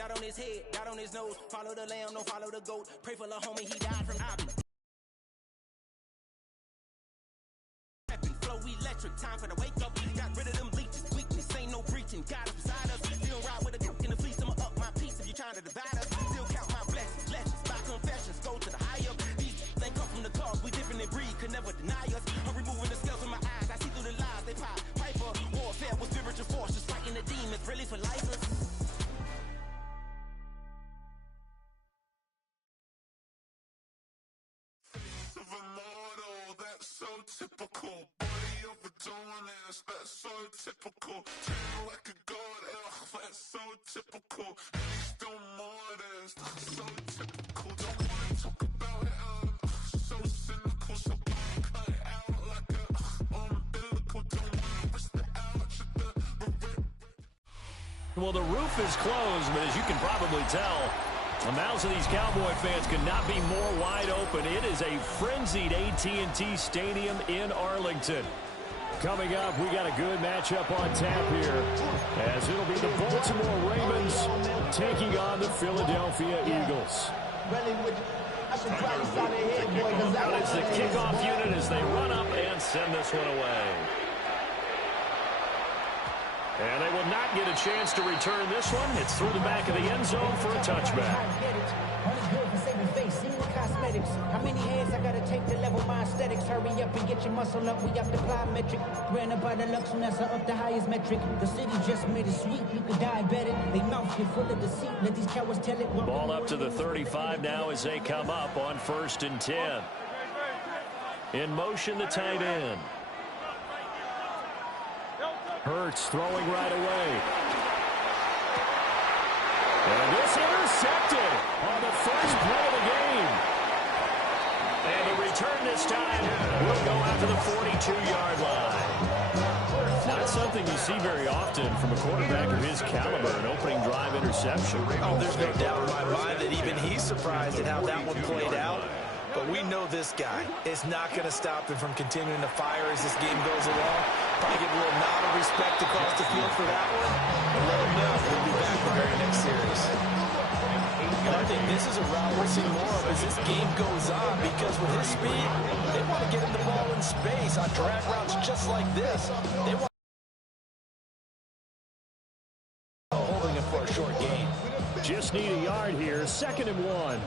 dot on his head, dot on his nose. Follow the lamb, don't follow the goat. Pray for the homie, he died from Ivy. Flow electric, time for the wake up. Got rid of them leeches, weakness, ain't no breaching. Got us beside us, still ride with a cook in the fleece. I'ma up my piece if you trying to divide us. Still count my blessings, legends, by confessions, go to the higher. These they come from the cause, we different in breed, could never deny us. I'm removing the scales from my eyes, I see through the lies they pop. Piper, warfare with spiritual force, just fighting the demons, really for lifers. So typical, body overdoing this, that's so typical. Treating like a god, that's so typical. And he's still more this, that's so typical. Don't wanna talk about it, so cynical. So cut it out like a umbilical. Don't wanna risk the ouch of the. Well, the roof is closed, but as you can probably tell, the mouths of these Cowboy fans could not be more wide open. It is a frenzied AT&T Stadium in Arlington. Coming up, we got a good matchup on tap here, as it'll be the Baltimore Ravens taking on the Philadelphia Eagles. Out is the kickoff unit as they run up and send this one away. And they will not get a chance to return this one. It's through the back of the end zone for a touchback. How many hands I gotta take to level my aesthetics? Hurry up and get your muscle up. We have to apply metric. Ran up by the Lux and that's up the highest metric. The city just made it sweet. You could diabetic. They mouth get full of deceit. Let these cowards tell it. Ball up to the 35 now as they come up on 1st and 10. In motion, the tight end. Hurts throwing right away. And this intercepted on the first play of the game. And the return this time will go out to the 42-yard line. Not something you see very often from a quarterback of his caliber, an opening drive interception. Oh, there's no doubt in my mind that even he's surprised at how that one played out. But we know this guy is not going to stop him from continuing to fire as this game goes along. Probably give a little nod of respect across the field for that one. And let him know we'll be back the very next series. And I think this is a route we'll see more of as this game goes on, because with his speed, they want to get him the ball in space on drag routes just like this. They want holding him for a short gain. Just need a yard here, 2nd and 1.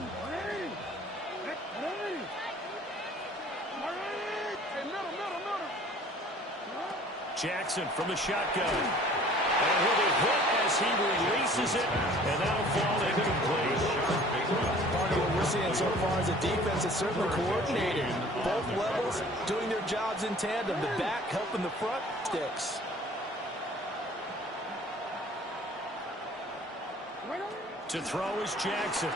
Jackson from the shotgun. And he'll be hit as he releases it, and that'll fall incomplete. Part of what we're seeing so far is a defense that's certainly coordinated. Both levels doing their jobs in tandem. The back helping the front sticks. To throw is Jackson.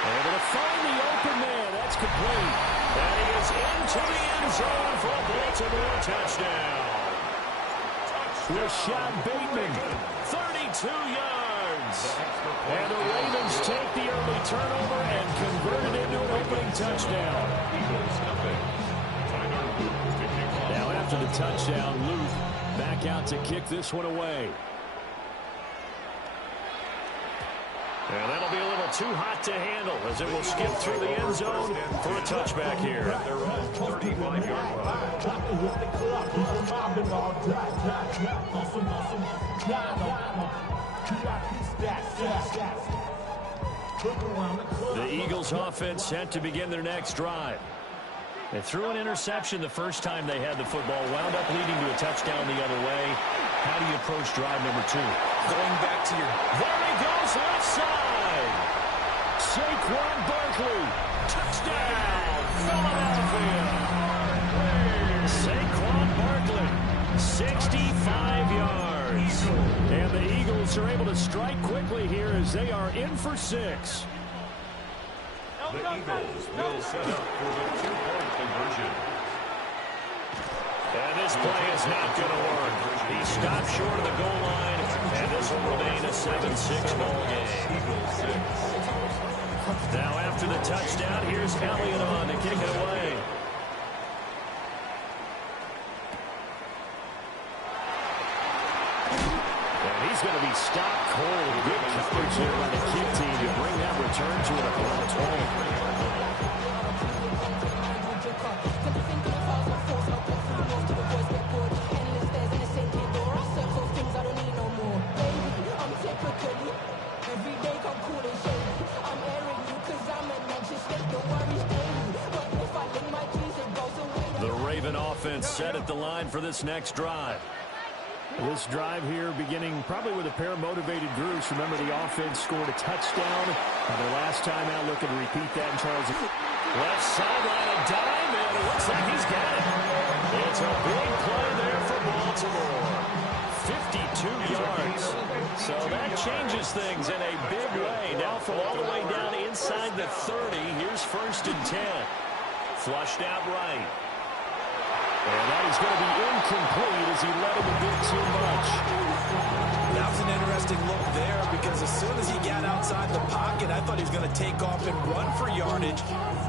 Able to find the open man. That's complete. And he is into the end zone for a Baltimore touchdown. Rashad Bateman, 32 yards. And the Ravens take the early turnover and convert it into an opening touchdown. Now after the touchdown, Luke back out to kick this one away. And that'll be a little too hot to handle as it will skip through the end zone for a touchback here. Their own 35-yard line. The Eagles offense set to begin their next drive. They threw an interception the first time they had the football, wound up leading to a touchdown the other way. How do you approach drive number 2? Going back to your... There he goes, left side. Saquon Barkley. Touchdown, Philadelphia. Saquon Barkley, 65 yards. And the Eagles are able to strike quickly here as they are in for 6. The Eagles will set up for the 2-point conversion. And this play is not going to work. He stopped short of the goal line, and this will remain a 7-6 ball game. Now after the touchdown, here's Elliott on to kick it away. And He's going to be stopped cold. Good coverage there by the kick team to bring that return to an opponent's home. The Raven offense set at the line for this next drive. This drive here beginning probably with a pair of motivated groups. Remember, the offense scored a touchdown their last time out. Looking to repeat that in Charles. Left sideline, a dime, and it looks like he's got it. It's a big play there for Baltimore. 52 yards. So that changes things in a big way. Now from all the way down inside the 30, here's 1st and 10. Flushed out right. And that is going to be incomplete as he let him a bit too much. That was an interesting look there because as soon as he got outside the pocket, I thought he was going to take off and run for yardage.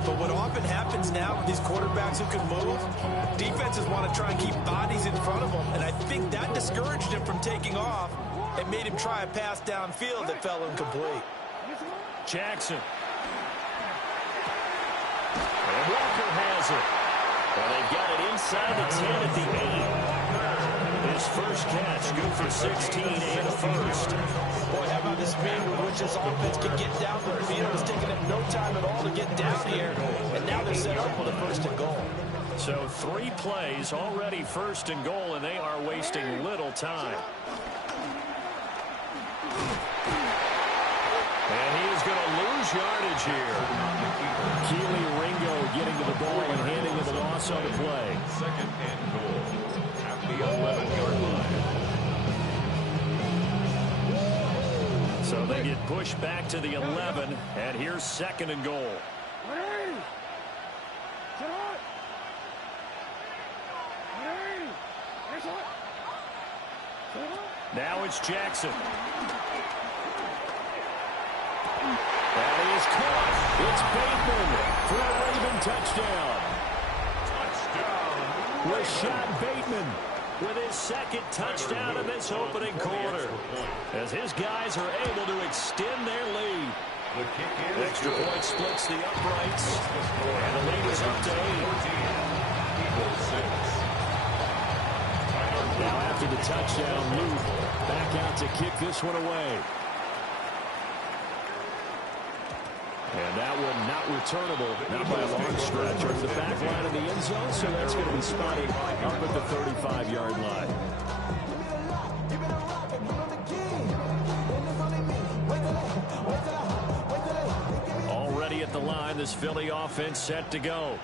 But what often happens now with these quarterbacks who can move, defenses want to try and keep bodies in front of them. And I think that discouraged him from taking off and made him try a pass downfield that fell incomplete. Jackson. And Walker has it. Well, they've got it inside the 10 at the 8. His first catch, good for 16 and a first. Boy, how about the speed with which this offense can get down the field? It's taking them no time at all to get down here. And now they're set up for the 1st and goal. So 3 plays already 1st and goal, and they are wasting little time. And he is going to lose yardage here. Keely Ringo getting to the ball and handing him the loss on the play. 2nd and goal at the 11-yard line. So they get pushed back to the 11, and here's 2nd and goal. Now it's Jackson. That is caught. It's Bateman for a Raven touchdown. Rashad Bateman with his 2nd touchdown in this opening quarter, as his guys are able to extend their lead. Extra point splits the uprights, and the lead is up to 8. Now after the touchdown, Luke back out to kick this one away. And that one not returnable, not by a long stretch, over the back line of the end zone, so that's going to be spotted up at the 35-yard line. Already at the line, this Philly offense set to go.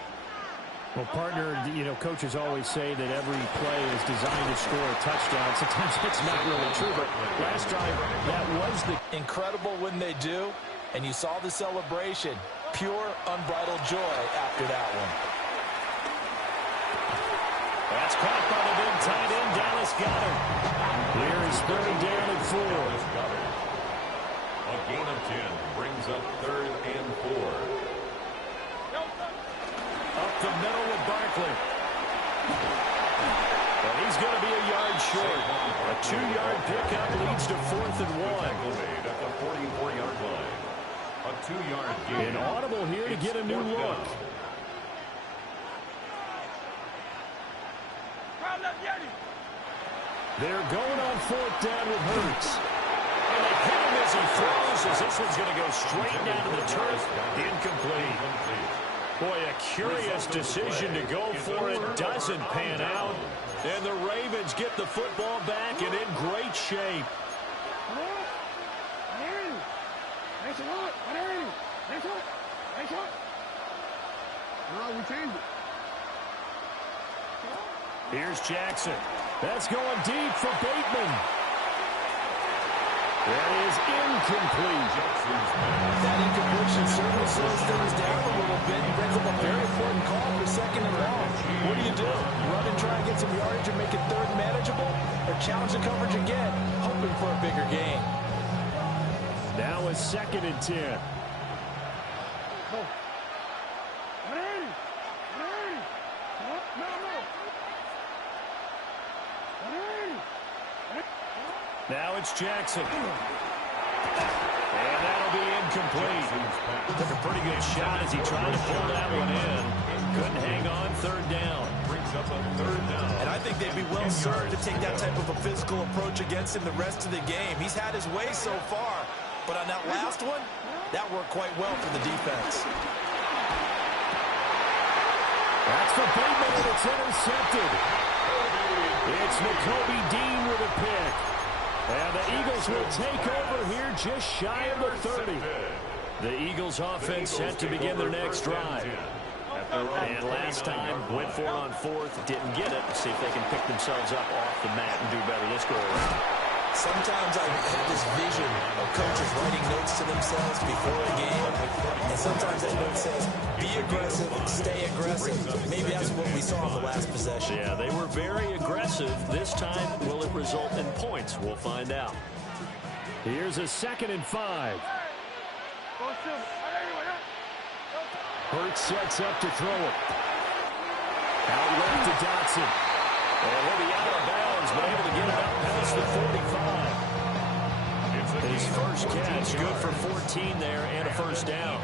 Well, partner, coaches always say that every play is designed to score a touchdown. Sometimes it's not really true, but last drive, that was the... Incredible when they do. And you saw the celebration. Pure, unbridled joy after that one. That's caught by the big tight end, Dallas Goedert. Here is 3rd down and 4. A gain of 10 brings up 3rd and 4. Up the middle with Barkley. And he's going to be a yard short. A 2-yard pickup leads to 4th and 1. At the 44-yard line. A 2-yard gain. An audible here to get a new look. They're going on 4th down with Hurts. And they hit him as he throws, as this one's going to go straight down to the turf. Incomplete. Boy, a curious decision to go for it. Doesn't pan out. And the Ravens get the football back and in great shape. Here's Jackson. That's going deep for Bateman. That is incomplete. That incompletion certainly slows things down a little bit and brings up a very important call for 2nd and long. What do? Run and try and get some yardage and make it 3rd manageable, or challenge the coverage again, hoping for a bigger gain? Now a 2nd and 10. Now it's It's Jackson. And that'll be incomplete. Took a pretty good shot as he tried to pull that one in. Couldn't hang on. Third down. Brings up a third down. And I think they'd be well served to take that type of a physical approach against him the rest of the game. He's had his way so far. But on that last one, that worked quite well for the defense. That's for Bateman, and it's intercepted. It's Nakobe Dean with a pick. And the Eagles will take over here just shy of the 30. The Eagles offense set to begin their next drive. And last time, went for it on fourth, didn't get it. See if they can pick themselves up off the mat and do better this go around. Sometimes I have this vision of coaches writing notes to themselves before a game. And sometimes that note says, be aggressive, stay aggressive. Maybe that's what we saw in the last possession. Yeah, they were very aggressive. This time, will it result in points? We'll find out. Here's a 2nd and 5. Hurts sets up to throw it. Out left to Dotson. And he'll be out of bounds, but able to get it up past the 45. His first catch, good for 14 there and a first down.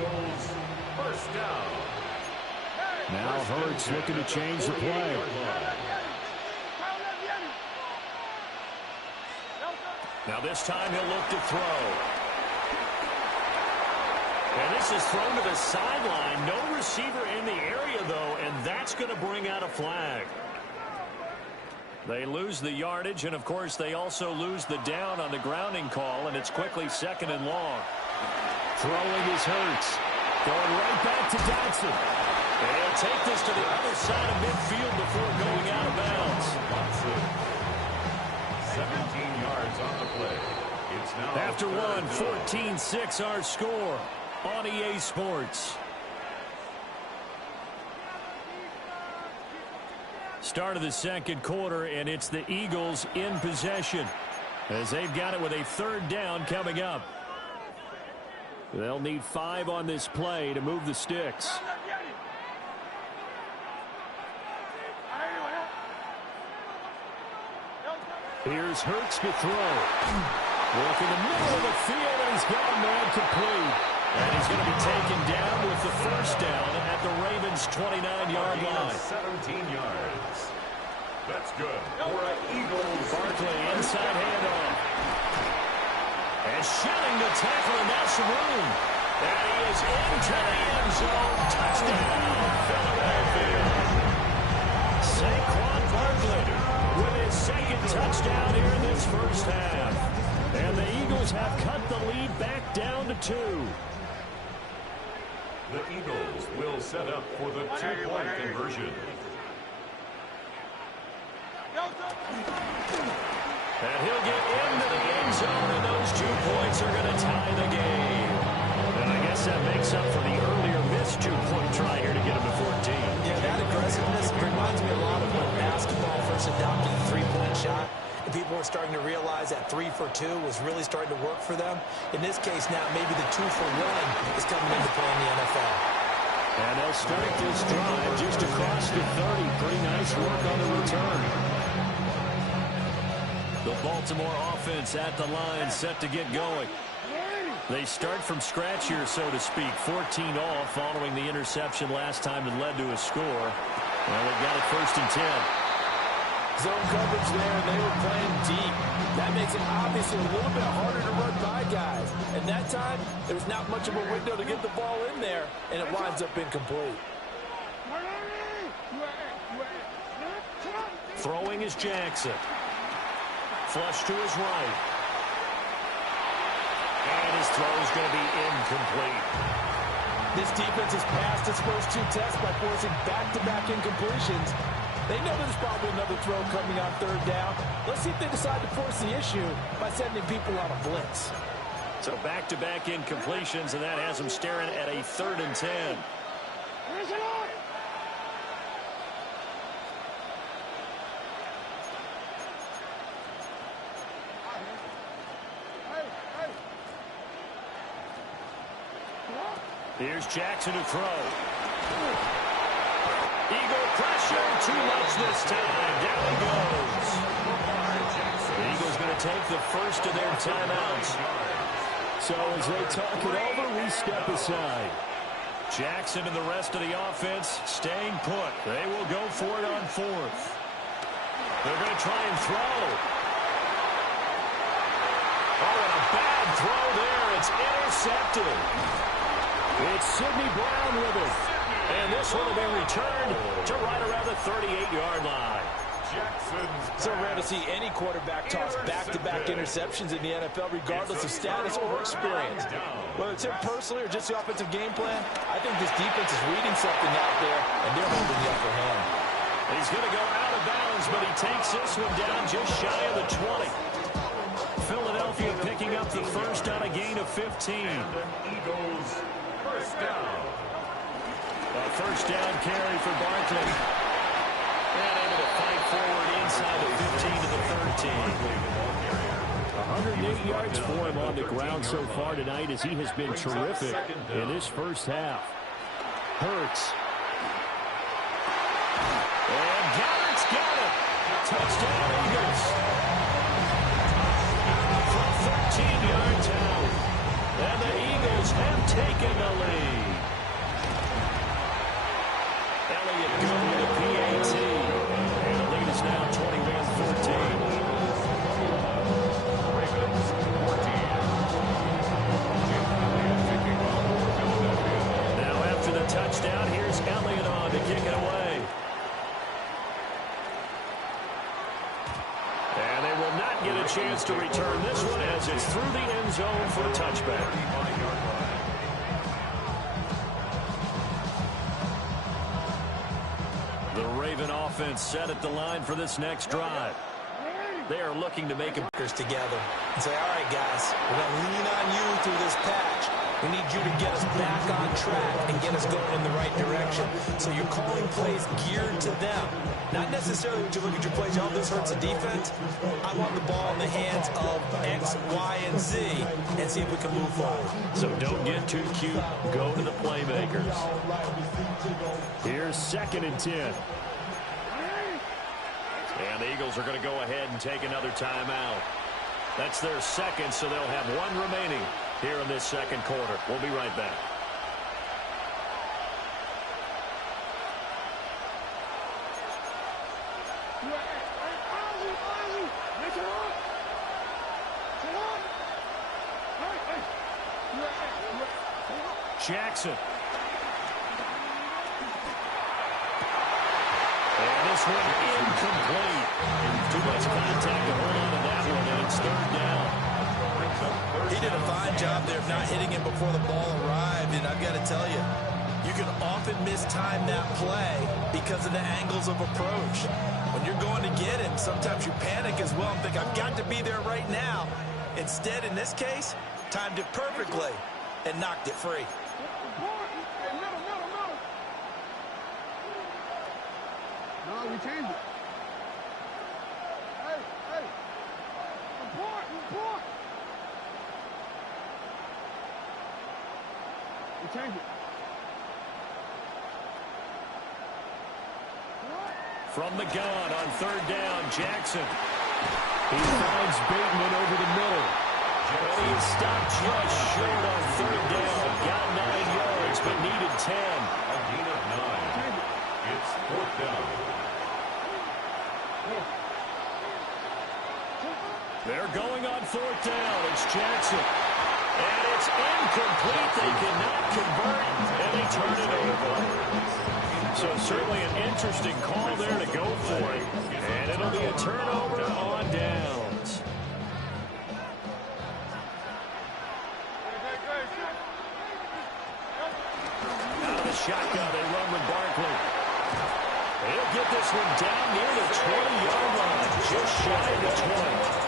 Now Hurts looking to change the play. Now this time he'll look to throw. And this is thrown to the sideline. No receiver in the area, though, and that's going to bring out a flag. They lose the yardage, and, of course, they also lose the down on the grounding call, and it's quickly 2nd and long. Throwing is Hurts. Going right back to Dotson. And he'll take this to the other side of midfield before going out of bounds. 17 yards on the play. It's now After one, 14-6 our score on EA Sports. Start of the second quarter, and it's the Eagles in possession as they've got it with a 3rd down coming up. They'll need 5 on this play to move the sticks. Here's Hurts to throw. Working the middle of the field, and he's got a man complete. And he's going to be taken down with the first down at the Ravens' 29-yard line. 17 yards. That's good for an Eagles. Barkley inside handoff. And shooting to tackle, and that's room. And he is into the end zone. Touchdown, Philadelphia. Saquon Barkley with his 2nd touchdown here in this first half. And the Eagles have cut the lead back down to 2. The Eagles will set up for the 2-point conversion. And he'll get into the end zone, and those 2 points are going to tie the game. And I guess that makes up for the earlier missed 2-point try here to get him to 14. Yeah, that aggressiveness reminds me a lot of when basketball first adopted the 3-point shot. And people were starting to realize that 3 for 2 was really starting to work for them. In this case now, maybe the 2 for 1 is coming into play in the NFL. And they'll start this drive just across the 30. Pretty nice work on the return. The Baltimore offense at the line, set to get going. They start from scratch here, so to speak. 14 all following the interception last time that led to a score. Well, they've got it 1st and 10. Zone coverage there, and they were playing deep. That makes it obviously a little bit harder to run by guys. And that time, there's not much of a window to get the ball in there, and it winds up incomplete. Throwing is Jackson. Flush to his right. And his throw is going to be incomplete. This defense has passed its first 2 tests by forcing back-to-back incompletions. They know there's probably another throw coming on 3rd down. Let's see if they decide to force the issue by sending people on a blitz. So back-to-back incompletions, and that has them staring at a 3rd and 10. Here's Jackson to throw. Eagle pressure, too much this time. Down he goes. The Eagles going to take the first of their timeouts. So as they talk it over, we step aside. Jackson and the rest of the offense staying put. They will go for it on fourth. They're going to try and throw. Oh, and a bad throw there. It's intercepted. It's Sidney Brown with it. And this one will be returned to right around the 38-yard line. So rare to see any quarterback toss back-to-back interceptions in the NFL, regardless of status or experience. Whether it's him personally or just the offensive game plan, I think this defense is reading something out there, and they're holding the upper hand. He's going to go out of bounds, but he takes this one down just shy of the 20. Philadelphia picking up the first on a gain of 15. Eagles first down. A first down carry for Barkley. And able to fight forward inside the 15 to the 13. 108 yards for him on the ground so far tonight as he has been terrific in this first half. Hurts. And Garrett's got it. Touchdown Eagles. From 13 yards out. And the Eagles have taken the lead. Elliott going with a PAT. And the lead is now 21-14. Now after the touchdown, here's Elliott on to kick it away. And they will not get a chance to return this one as it's through the end zone for a touchback. The Raven offense set at the line for this next drive. They are looking to make them Together and say, all right, guys, we're going to lean on you through this patch. We need you to get us back on track and get us going in the right direction. So you're calling plays geared to them. Not necessarily would you look at your plays, oh, this hurts the defense. I want the ball in the hands of X, Y, and Z and see if we can move forward. So don't get too cute. Go to the playmakers. Here's 2nd and 10. And the Eagles are going to go ahead and take another timeout. That's their second, so they'll have one remaining here in this second quarter. We'll be right back. Jackson. And this one incomplete. Too much contact to hold on to that one, and it's third down. He did a fine job there of not hitting him before the ball arrived, and I've got to tell you, you can often mistime that play because of the angles of approach. When you're going to get him, sometimes you panic as well and think, I've got to be there right now. Instead, in this case, timed it perfectly and knocked it free. No, we changed it. Hey, hey. Report. We changed it. From the gun on third down, Jackson. He finds Bateman over the middle. And he is stopped just short on third down. Got 9 yards, but needed 10. A gain of 9. It's fourth down. They're going on fourth down. It's Jackson. And it's incomplete. They cannot convert, and they turn it over. So certainly an interesting call there to go for it. And it'll be a turnover on downs. Out of the shotgun, they run with Barkley. He'll get this one down near the 20-yard line, just shy of the 20.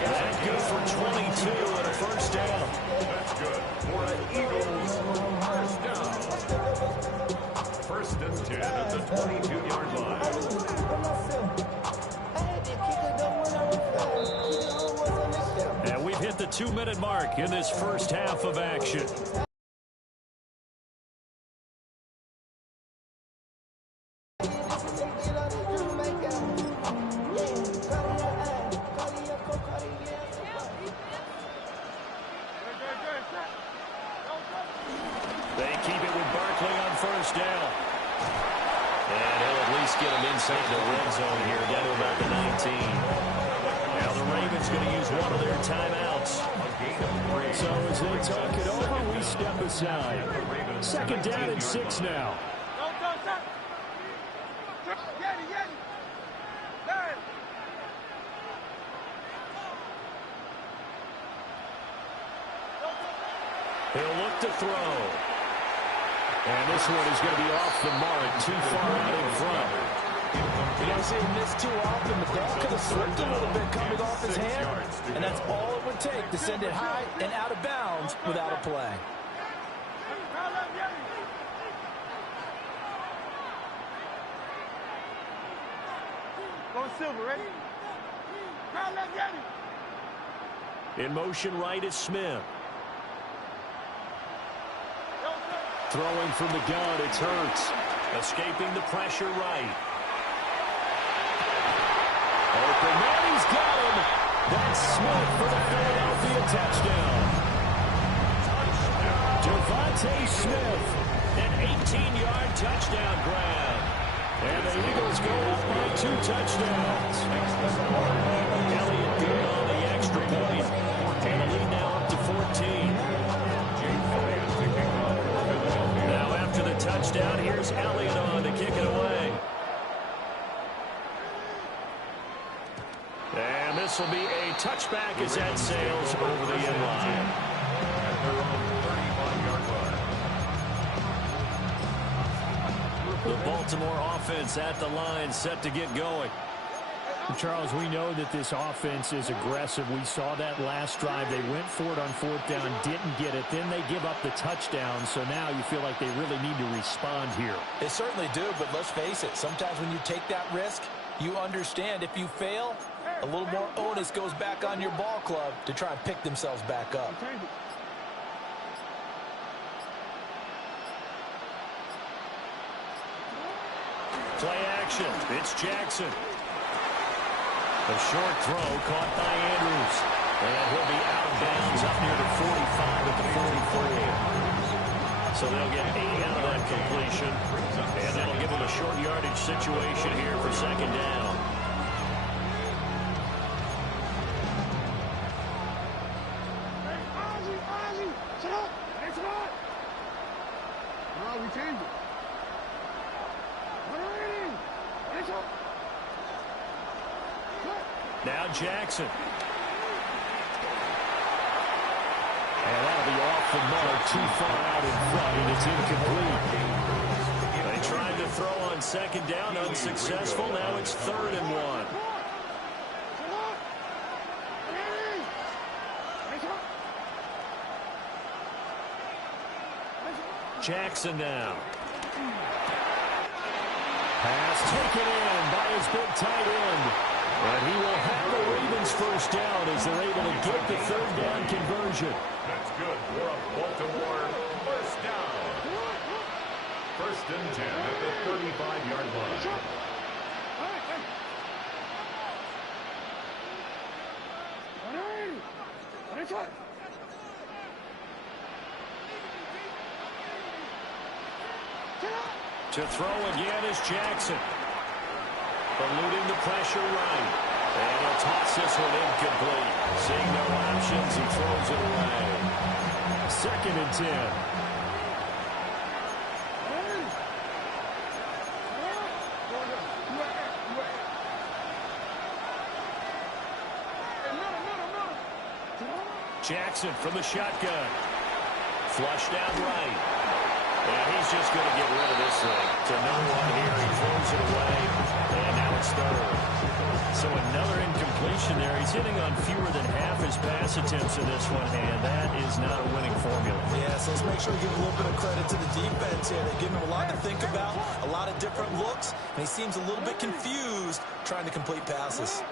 And that's good for 22 and a first down. That's good for an Eagles first down. First and 10 at the 22-yard line. And we've hit the 2-minute mark in this first half of action. They keep it with Barkley on first down. And he'll at least get him inside the red zone here, down to about the 19. Now the Ravens going to use one of their timeouts. So as they talk it over, we step aside. Second down and 6 now. He'll look to throw. And this one is going to be off the mark, too far out in front. You don't see him miss too often. The ball could have slipped a little bit coming off his hand, and that's all it would take to send it high and out of bounds without a play. Go Silver, ready? In motion right is Smith. Throwing from the gun, it's Hurts. Escaping the pressure right. Open man, he's got him. That's Smith for the Philadelphia touchdown. Devontae Smith, an 18-yard touchdown grab. And the Eagles go up by 2 touchdowns. Elliott good on the extra point. And the lead now up to 14. Now after the touchdown, here's Elliott on to kick it away. And this will be a touchback as that sails over the end line. The Baltimore offense at the line, set to get going. Charles, we know that this offense is aggressive. We saw that last drive. They went for it on 4th down, didn't get it. Then they give up the touchdown. So now you feel like they really need to respond here. They certainly do, but let's face it. Sometimes when you take that risk, you understand if you fail, a little more onus goes back on your ball club to try and pick themselves back up. Play action. It's Jackson. A short throw caught by Andrews. And he'll be out of bounds up near the 45 at the 43. So they'll get 8 out of that completion. And that'll give them a short yardage situation here for second down. No, we changed it. Now Jackson. And that'll be off the mark, too far out in front, and it's incomplete. They tried to throw on second down, unsuccessful. Now it's 3rd and 1. Jackson now. Pass taken in by his big tight end. And he will have the Ravens first down as they're able to get the 3rd down conversion. That's good for a Baltimore first down. 1st and 10 at the 35-yard line. To throw again is Jackson. Eluding the pressure right. And he'll toss this one incomplete. Seeing no options, he throws it away. 2nd and 10. Jackson from the shotgun. Flushed out right. And he's just going to get rid of this thing. To no one here. He throws it away. And now it's 3rd. So another incompletion there. He's hitting on fewer than half his pass attempts in this one. And that is not a winning formula. Yeah, so let's make sure we give a little bit of credit to the defense here. They're giving him a lot to think about, a lot of different looks, and he seems a little bit confused trying to complete passes.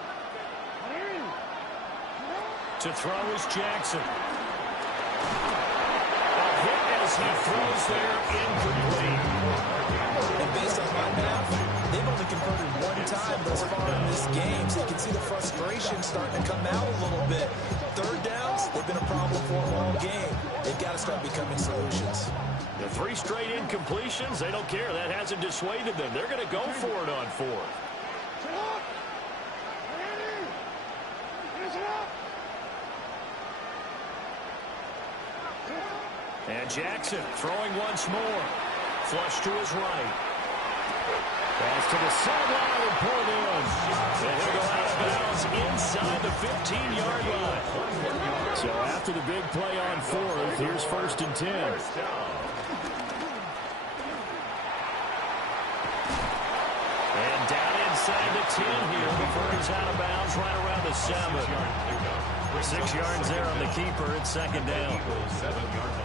To throw is Jackson. A hit as he throws there, incomplete. And based on my math, they've only converted 1 time thus far in this game, so you can see the frustration starting to come out a little bit. 3rd down, incompletions. They've been a problem for them all game. They've got to start becoming solutions. The 3 straight incompletions, they don't care. That hasn't dissuaded them. They're going to go for it on 4th. And Jackson throwing once more. Flush to his right. Pass to the sideline and pulled in. And he'll go out of bounds inside the 15-yard line. So after the big play on 4th, here's 1st and 10. And down inside the 10 here before he's out of bounds right around the 7. 6 yards there on the keeper. It's 2nd down.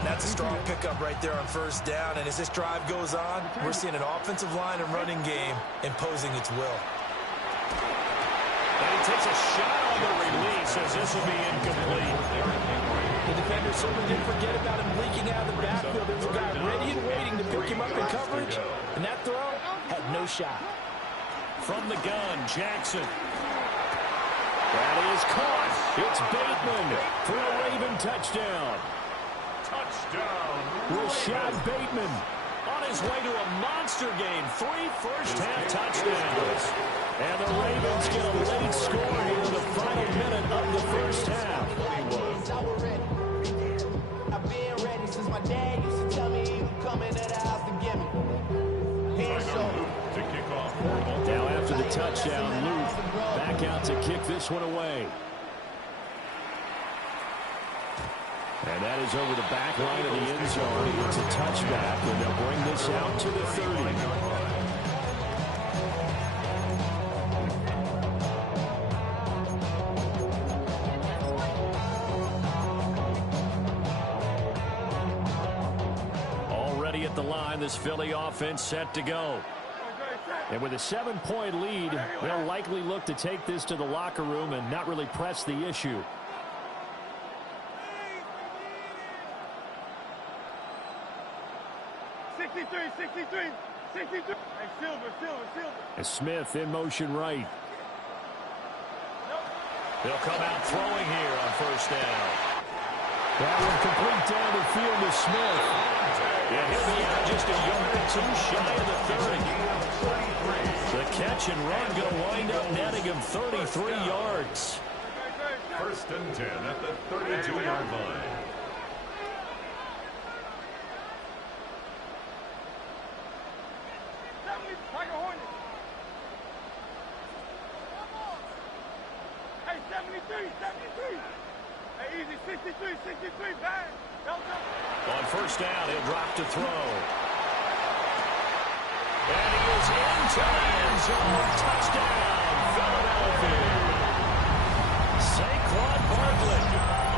That's a strong pickup right there on 1st down. And as this drive goes on, we're seeing an offensive line and running game imposing its will. And he takes a shot on the release as this will be incomplete. The defender certainly didn't forget about him leaking out of the backfield. There was a guy ready and waiting to pick him up in coverage. And that throw had no shot. From the gun, Jackson. That is caught. It's Bateman for a Raven touchdown. Touchdown. Rashad Bateman on his way to a monster game. 3 first-half touchdowns. And the Ravens get a late score here in the final minute of the first half. I've been ready since my dad used to tell me he would come into the house to get me. To kick off. Now after the touchdown, Luke back out to kick this one away. And that is over the back line of the end zone. It's a touchback, and they'll bring this out to the 30. At the line, this Philly offense set to go. And with a 7-point lead, they'll likely look to take this to the locker room and not really press the issue. Hey, Silver. As Smith in motion right. They'll come out throwing here on 1st down. That one complete down the field to Smith. Yeah, he'll be out just a yard or 2 shy of the 30. The catch and run going to wind up netting him 33 yards. 1st and 10 at the 32-yard line. Hey, 73. Hey, easy, 63, bang. On 1st down, he'll drop to throw. And he is into the end zone. Touchdown, Philadelphia. Saquon Barkley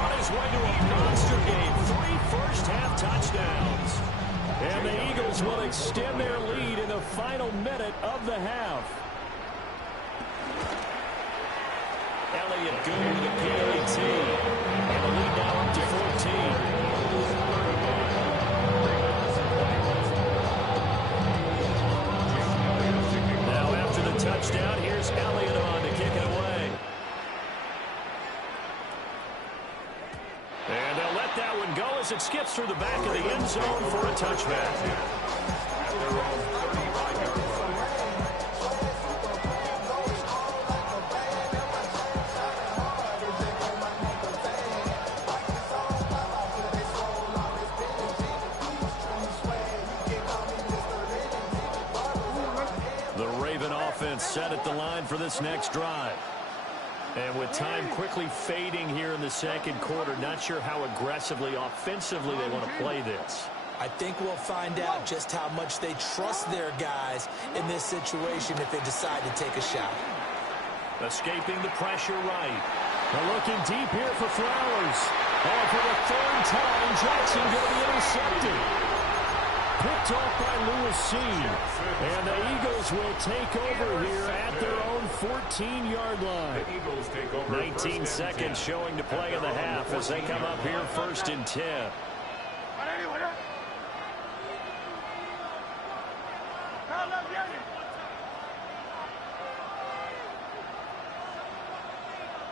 on his way to a monster game. 3 first-half touchdowns. And the Eagles will extend their lead in the final minute of the half. Elliott good with a PAT. And the lead now up to 14. Touchdown. Here's Elliott on to kick it away. And they'll let that one go as it skips through the back of the end zone for a touchback. Set at the line for this next drive. And with time quickly fading here in the 2nd quarter, not sure how aggressively, offensively they want to play this. I think we'll find out just how much they trust their guys in this situation if they decide to take a shot. Escaping the pressure right. They're looking deep here for Flowers. And for the 3rd time, Jackson going to be intercepted. Picked off by Lewis Cine. And the Eagles will take over here at their own 14-yard line. 19 seconds showing to play in the half as they come up here 1st and 10.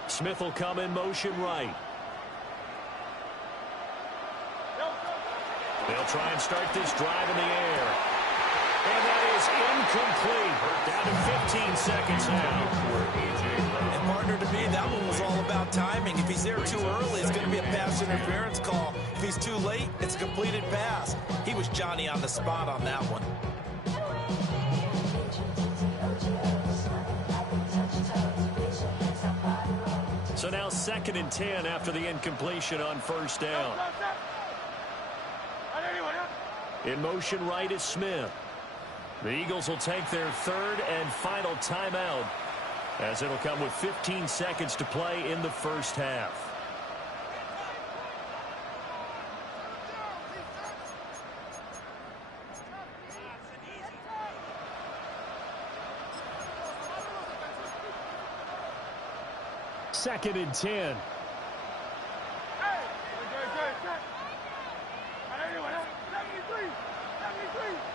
Smith will come in motion right. They'll try and start this drive in the air. And that is incomplete. Down to 15 seconds now. And partner, to me, that one was all about timing. If he's there too early, it's going to be a pass interference call. If he's too late, it's a completed pass. He was Johnny on the spot on that one. So now 2nd and 10 after the incompletion on first down. In motion right is Smith. The Eagles will take their 3rd and final timeout, as it'll come with 15 seconds to play in the first half. Second and 10.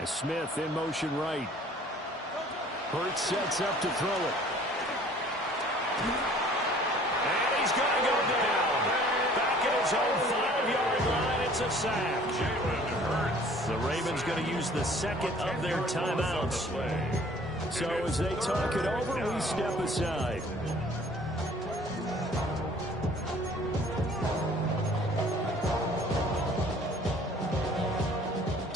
Smith in motion right. Hurts sets up to throw it. And he's going to go down. Back at his own 5-yard line, it's a sack. The Ravens going to use the 2nd of their timeouts. So as they talk it over, we step aside.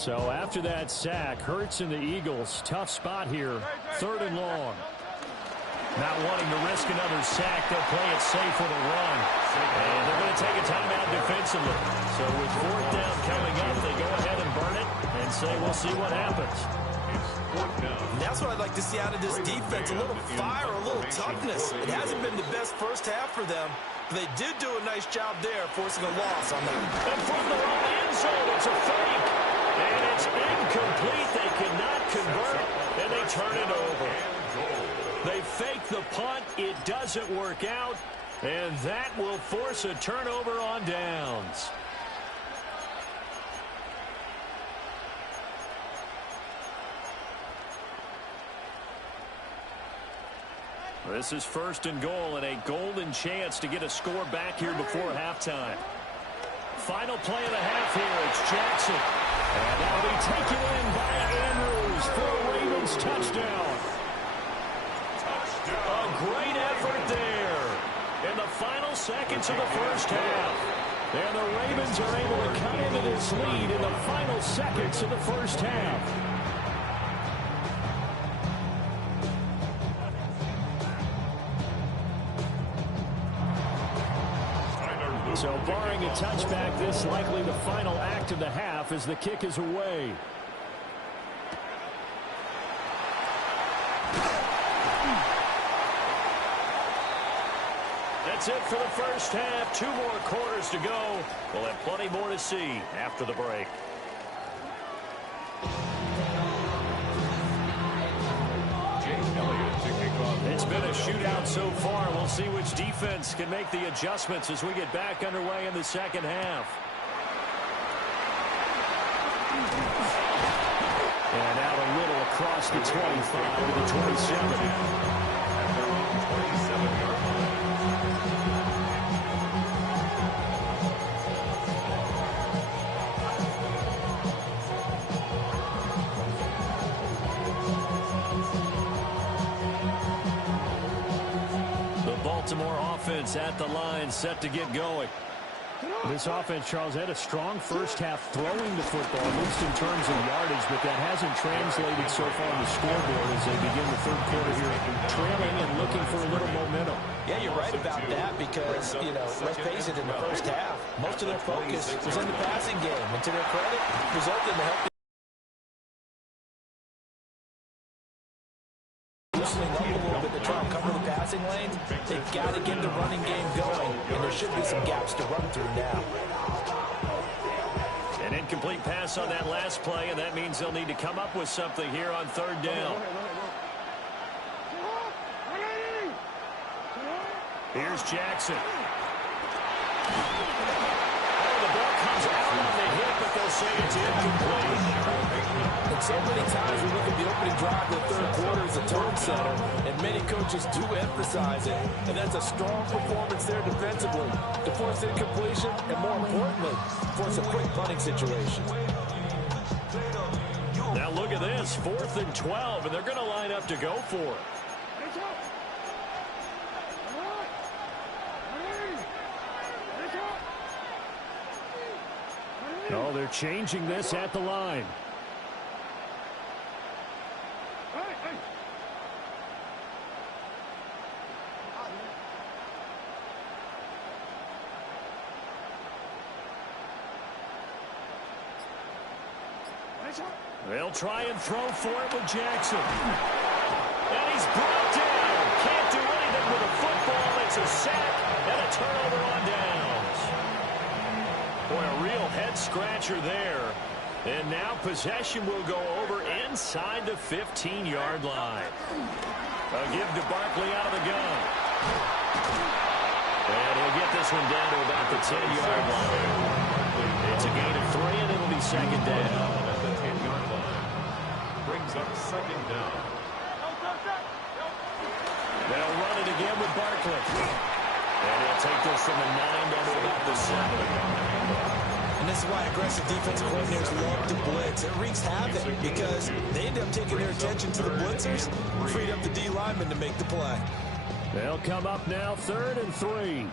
So after that sack, Hurts and the Eagles, tough spot here, 3rd and long. Not wanting to risk another sack, they'll play it safe with a run. And they're going to take a timeout defensively. So with 4th down coming up, they go ahead and burn it and say, we'll see what happens. And that's what I'd like to see out of this defense, a little fire, a little toughness. It hasn't been the best first half for them, but they did do a nice job there, forcing a loss on that. And from their own end zone, it's a fake. And it's incomplete. They cannot convert, and they turn it over. They fake the punt. It doesn't work out, and that will force a turnover on downs. This is 1st and goal, and a golden chance to get a score back here before halftime. Final play of the half here. It's Jackson. And that'll be taken in by Andrews for a Ravens touchdown. A great effort there in the final seconds of the first half. And the Ravens are able to come into this lead in the final seconds of the first half. So barring a touchback, this likely the final act of the half as the kick is away. That's it for the first half. 2 more quarters to go. We'll have plenty more to see after the break. It's been a shootout so far. We'll see which defense can make the adjustments as we get back underway in the second half. And out a little across the 25 to the 27. Baltimore offense at the line, set to get going. This offense, Charles, had a strong first half throwing the football, at least in terms of yardage, but that hasn't translated so far on the scoreboard as they begin the 3rd quarter here, trailing and looking for a little momentum. Yeah, you're right about that because, you know, let's face it, in the first half, most of their focus was in the passing game. And to their credit, resulted in the healthy loosening up a little bit to try and cover the passing lanes. They've got to get the running game going, and there should be some gaps to run through now. An incomplete pass on that last play, and that means they'll need to come up with something here on 3rd down. Here's Jackson. Oh, the ball comes out on the hit, but they'll say it's incomplete. And so many times we look at the opening drive of the 3rd quarter as a tone setter, and many coaches do emphasize it. And that's a strong performance there defensively to force incompletion and, more importantly, force It's a quick punting situation. Now look at this, 4th and 12, and they're going to line up to go for it. Oh, they're changing this at the line. They'll try and throw for it with Jackson. And he's brought down. Can't do anything with a football. It's a sack and a turnover on downs. Boy, a real head-scratcher there. And now possession will go over inside the 15-yard line. A give to Barkley out of the gun. And he'll get this one down to about the 10-yard line. It's a gain of 3, and it'll be second down. Brings up second down. They'll run it again with Barkley. And he'll take this from the 9 down to about the 7. And this is why aggressive defensive coordinators love to blitz. It wreaks havoc because they end up taking their attention to the blitzers, freed up the D lineman to make the play. They'll come up now 3rd and 3.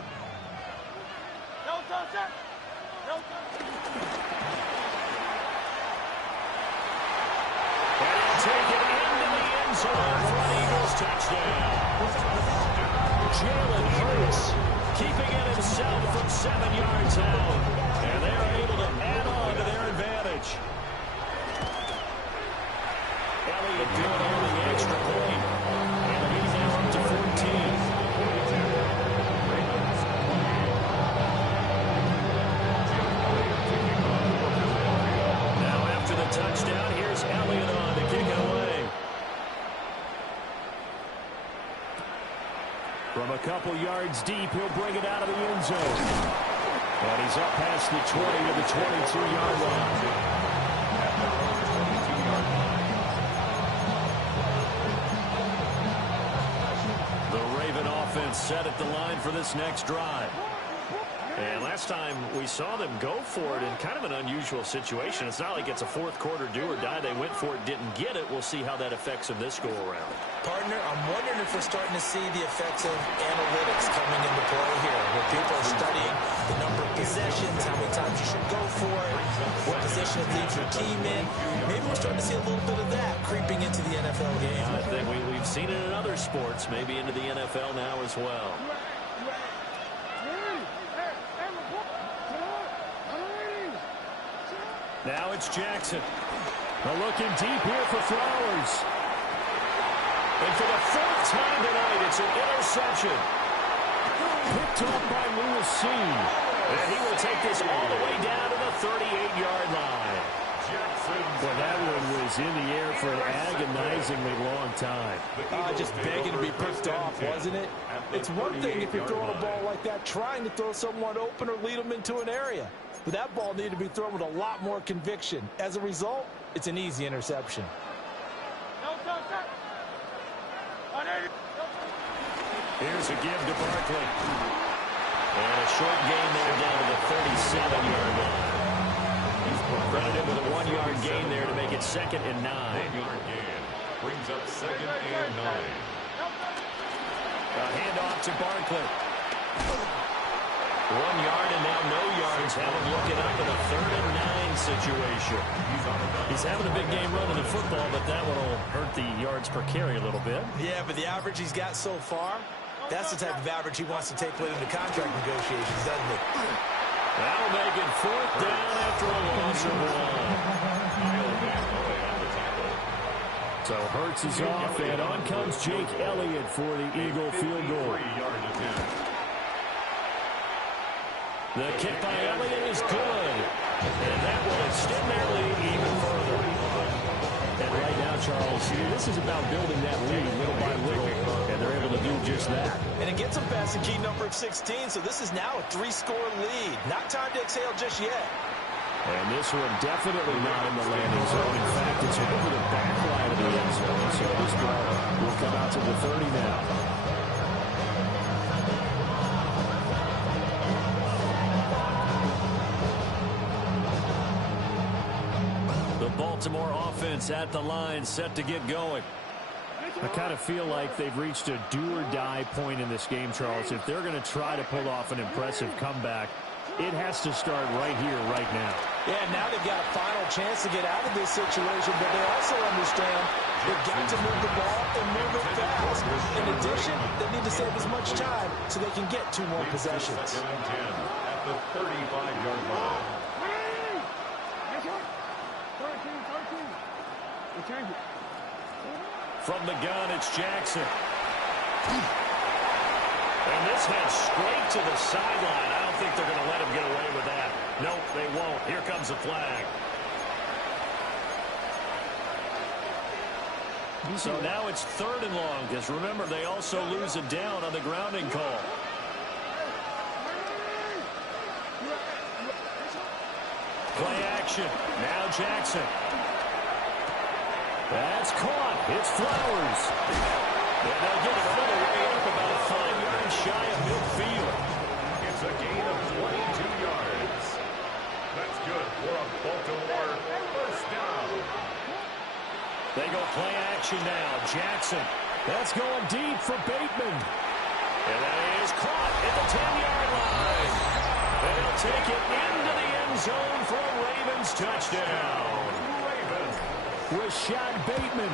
Take it into the end zone for an Eagles touchdown. Jalen Hurts keeping it himself from 7 yards out. And they are able to add on to their advantage. Elliott doing all the extra point. And he's now up to 14. Now after the touchdown, here's Elliott on to kick it away. From a couple yards deep, he'll bring it out of the end zone. And he's up past the 20 to the 22-yard line. The Raven offense set at the line for this next drive. And last time we saw them go for it in kind of an unusual situation. It's not like it's a fourth quarter do or die. They went for it, didn't get it. We'll see how that affects them this go-around. Partner, I'm wondering if we're starting to see the effects of analytics coming into play here, where people are studying the number of possessions, how many times you should go for it, what position it leaves your team in. Maybe we're starting to see a little bit of that creeping into the NFL game. I think we've seen it in other sports, maybe into the NFL now as well. Now it's Jackson. Looking deep here for Flowers. And for the 4th time tonight, it's an interception. Picked up by Lewis Cine. And he will take this all the way down to the 38-yard line. Well, that one was in the air for an agonizingly long time. Just begging to be picked off, wasn't it? It's one thing if you're throwing a ball like that, trying to throw someone open or lead them into an area. But that ball needed to be thrown with a lot more conviction. As a result, it's an easy interception. Here's a give to Barkley. And a short gain there down to the 37-yard line. Credited with a 1-yard gain there to make it 2nd and 9. 1-yard gain brings up 2nd and 9. A handoff to Barkley. 1 yard and now no yards. Have him looking up in a 3rd and 9 situation. He's having a big game running the football, but that one will hurt the yards per carry a little bit. Yeah, but the average he's got so far, that's the type of average he wants to take with him to contract negotiations, doesn't it? That'll make it 4th down after a loss of 1. So Hurts is off, and on comes Jake Elliott for the Eagle field goal. The kick by Elliott is good. And that will extend their lead even further. And right now, Charles, this is about building that lead little by little, and they're able to do just that. And it gets them past the key number of 16, so this is now a 3-score lead. Not time to exhale just yet. And this one definitely not in the landing zone. In fact, it's over the back line of the end zone, so this ball will come out to the 30 now. Baltimore offense at the line, set to get going. I kind of feel like they've reached a do-or-die point in this game, Charles. If they're going to try to pull off an impressive comeback, it has to start right here, right now. Yeah, now they've got a final chance to get out of this situation, but they also understand they've got to move the ball and move it fast. In addition, they need to save as much time so they can get 2 more possessions. At the 35-yard line. From the gun, it's Jackson. And this heads straight to the sideline. I don't think they're going to let him get away with that. Nope, they won't. Here comes the flag. So now it's 3rd and long, because remember, they also lose a down on the grounding call. Play action. Now Jackson. That's caught. It's Flowers. And they'll get it all the way up about 5 yards shy of midfield. It's a gain of 22 yards. That's good for a Baltimore first down. They go play action now. Jackson. That's going deep for Bateman. And that is caught at the 10-yard line. And they'll take it into the end zone for a Ravens touchdown. Rashad Bateman,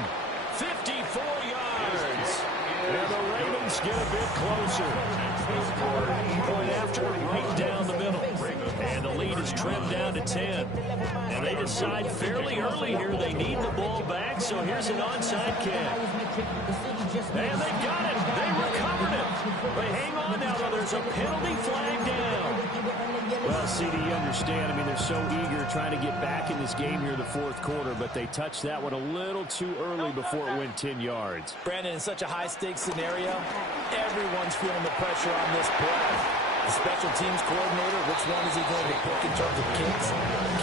54 yards. And the Ravens get a bit closer. Point after, right down the middle. And the lead is trimmed down to 10. And they decide fairly early here they need the ball back, so here's an onside kick. And they got it. They recovered it. But hang on now, though. There's a penalty flag down. Well, CD, you understand. I mean, they're so eager trying to get back in this game here in the 4th quarter, but they touched that one a little too early before it went 10 yards. Brandon, in such a high-stakes scenario, everyone's feeling the pressure on this play. The special teams coordinator, which one is he going to pick in terms of kicks?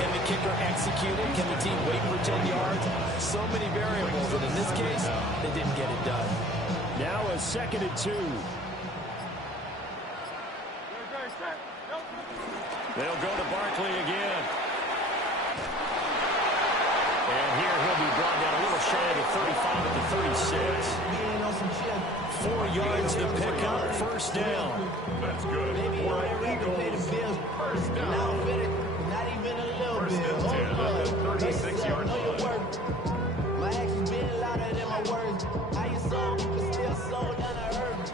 Can the kicker execute it? Can the team wait for 10 yards? So many variables, and in this case, they didn't get it done. Now a 2nd and 2. They'll go to Barkley again. And here he'll be brought down a little shy of the 35 at the 36. 4 yards to pick up, first down. That's good for an Eagles first down. Not even a little First bit. and 10 at the 36-yard line. My actions been louder than my words. How you sold, but still sold and I heard.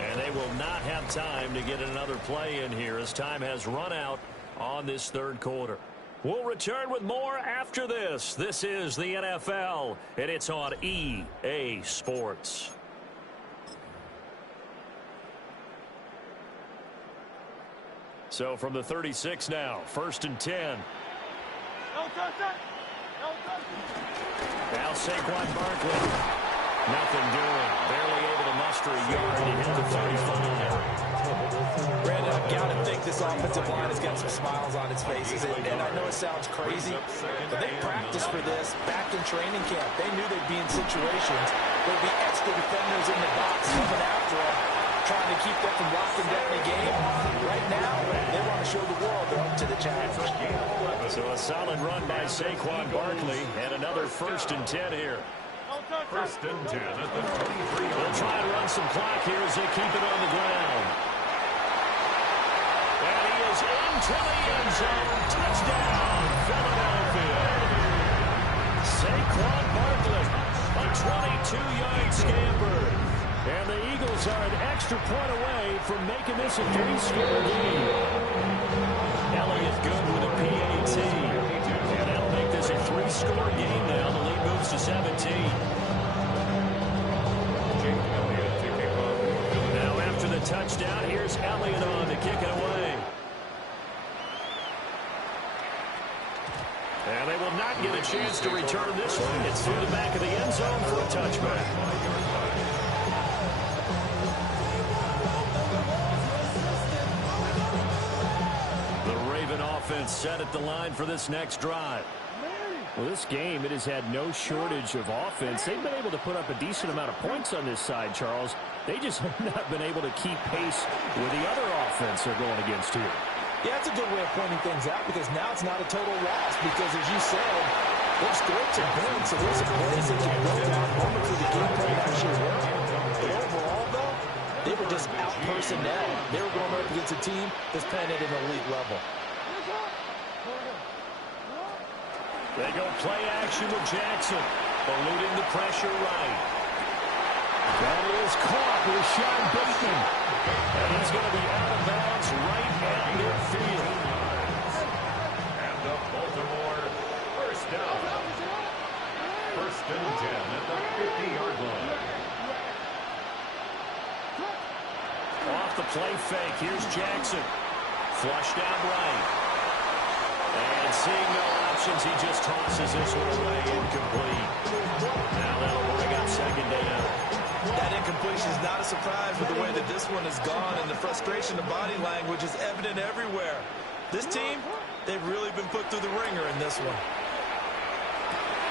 And they will not have time to get another play in here as time has run out on this 3rd quarter. We'll return with more after this. This is the NFL, and it's on EA Sports. So from the 36 now, 1st and 10. Now Saquon Barkley. Nothing doing. Barely able to muster a yard to hit the 35. Brandon, I've got to think this offensive line has got some smiles on its faces. And I know it sounds crazy, but they practiced for this back in training camp. They knew they'd be in situations where there'd be extra defenders in the box coming after them, trying to keep them from locking down the game. Right now, they want to show the world they're up to the challenge. So a solid run by Saquon Barkley and another 1st and 10 here. First and 10 at the 23. They'll try to run some clock here as they keep it on the ground. And he is into the end zone. Touchdown, Philadelphia. Saquon Barkley, a 22-yard scamper. And the Eagles are an extra point away from making this a 3-score game. Elliott good with a PAT. And that'll make this a 3-score game now. The lead moves to 17. Now after the touchdown, here's Elliott on to kick it away. And they will not get a chance to return this one. It's through the back of the end zone for a touchback. The Raven offense set at the line for this next drive. Well, this game, it has had no shortage of offense. They've been able to put up a decent amount of points on this side, Charles. They just have not been able to keep pace with the other offense they're going against here. Yeah, that's a good way of pointing things out because now it's not a total loss because, as you said, they've scored some points, so there's some plays they can build on. Moment for the game plan actually worked. But overall, though, they were just out-personnel. They were going up against a team that's playing at an elite level. They go play action with Jackson, eluding the pressure right. That is caught with Sean Bateman. And he's going to be out of bounds right at midfield. And the Baltimore first down. First and 10 at the 50-yard line. Off the play fake, here's Jackson. Flush down right. And seeing no options, he just tosses this one away, incomplete. Now that'll bring up second down. That incompletion is not a surprise with the way that this one has gone, and the frustration of body language is evident everywhere. This team, they've really been put through the ringer in this one.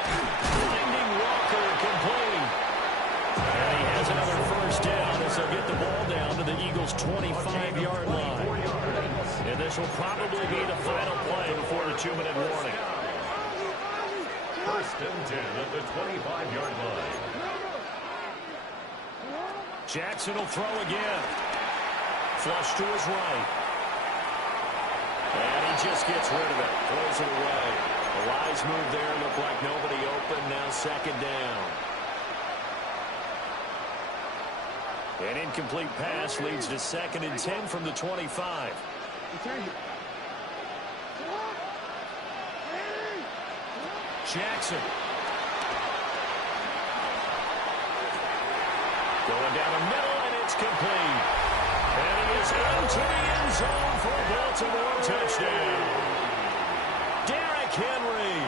Finding Walker complete. And he has another first down as they'll get the ball down to the Eagles' 25-yard line. And this will probably be the final play before the 2-minute warning. First and 10 at the 25-yard line. Jackson will throw again. Flush to his right. And he just gets rid of it. Throws it away. A wise move there. Looked like nobody open. Now second down. An incomplete pass leads to 2nd and 10 from the 25. Jackson. Going down the middle, and it's complete. And he is into the end zone for a Baltimore touchdown. Derrick Henry,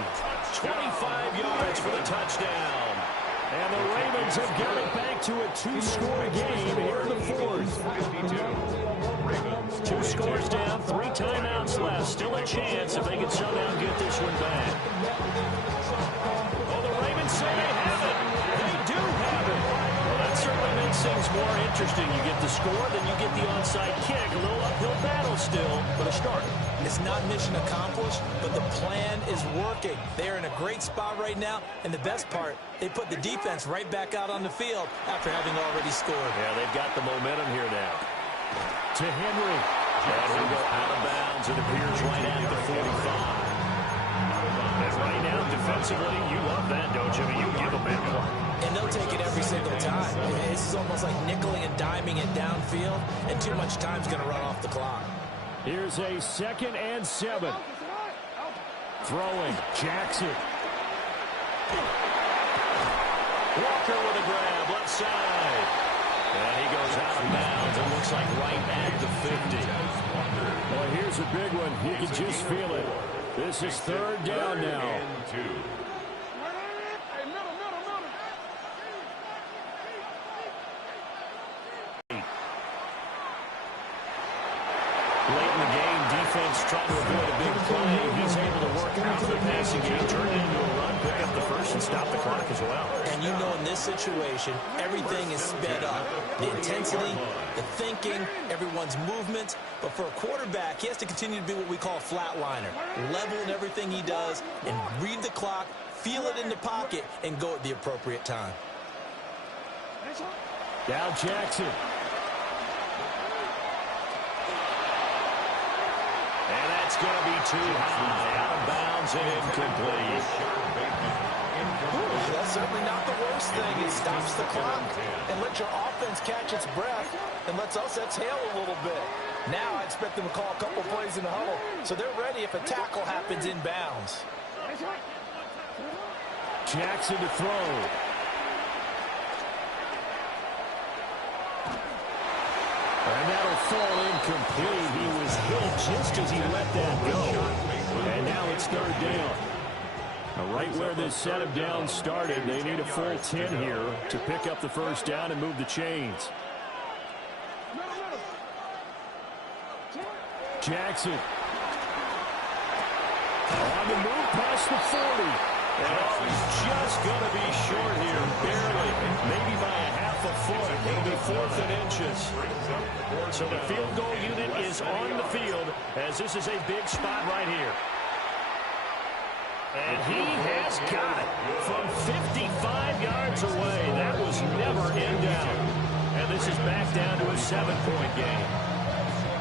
25 yards for the touchdown. And the Ravens have got it back to a 2-score game here in the fourth. 2 scores down, 3 timeouts left. Still a chance if they can somehow get this one back. Oh, the Ravens say they have it. They do have it. Well, that certainly makes things more interesting. You get the score, then you get the onside kick. A little uphill battle still, but a start. It's not mission accomplished, but the plan is working. They're in a great spot right now, and the best part, they put the defense right back out on the field after having already scored. Yeah, they've got the momentum here now. To Henry. And he'll go out of bounds. It appears right at the 45. And right now, defensively, you love that, don't you? I mean, you give them it. And they'll take it every single time. This is almost like nickeling and diming it downfield, and too much time's going to run off the clock. Here's a 2nd and 7. Throwing, Jackson. Walker with a grab, left side. And he goes out of bounds. It looks like right at the 50. Well, here's a big one. You can just feel it. This is 3rd down now. Late in the game, defense trying to avoid a big play. He's able to work out the passing game, turn it into a run, pick up the first, and stop the clock as well. And you know in this situation, everything is sped up. The intensity, the thinking, everyone's movement. But for a quarterback, he has to continue to be what we call a flatliner. Level in everything he does and read the clock, feel it in the pocket, and go at the appropriate time. Down Jackson. And that's going to be too high. Out of bounds and incomplete. That's certainly not the worst thing. It stops the clock and lets your offense catch its breath and lets us exhale a little bit. Now I expect them to call a couple plays in the huddle so they're ready if a tackle happens in bounds. Jackson to throw. And that'll fall incomplete. He was hit just as he let that go. And now it's 3rd down. Now right where this set of downs started, they need a full 10 here to pick up the first down and move the chains. Jackson. On the move past the 40. And he's just going to be short here, barely, maybe by a half a foot. It'll be 4th and inches. So the field goal unit is on the field as this is a big spot right here. And he has got it from 55 yards away. That was never in doubt. And this is back down to a 7-point game.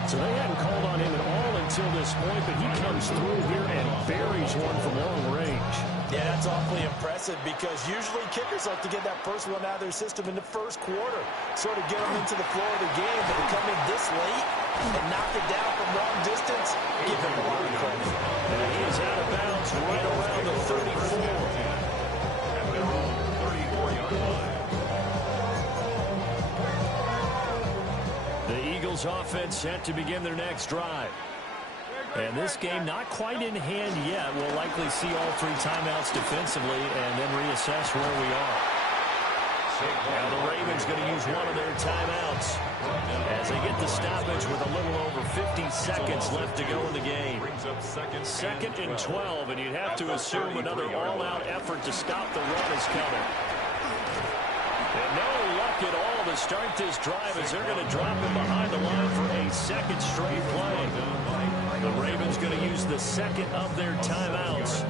So they hadn't called on him at all until this point, but he comes through here and buries one from long range. Yeah, that's awfully impressive because usually kickers like to get that first one out of their system in the first quarter, sort of get them into the flow of the game, but to come in this late and knock it down from long distance, give him a lot of credit. And he is out of bounds right around the 34. And their own 34-yard line. The Eagles offense set to begin their next drive. And this game not quite in hand yet. We'll likely see all 3 timeouts defensively and then reassess where we are. Now the Ravens going to use one of their timeouts as they get the stoppage with a little over 50 seconds left to go in the game. Second and 12, and you'd have to assume another all-out effort to stop the run is coming. And no luck at all to start this drive as they're going to drop him behind the line for a second straight play. The Ravens going to use the second of their timeouts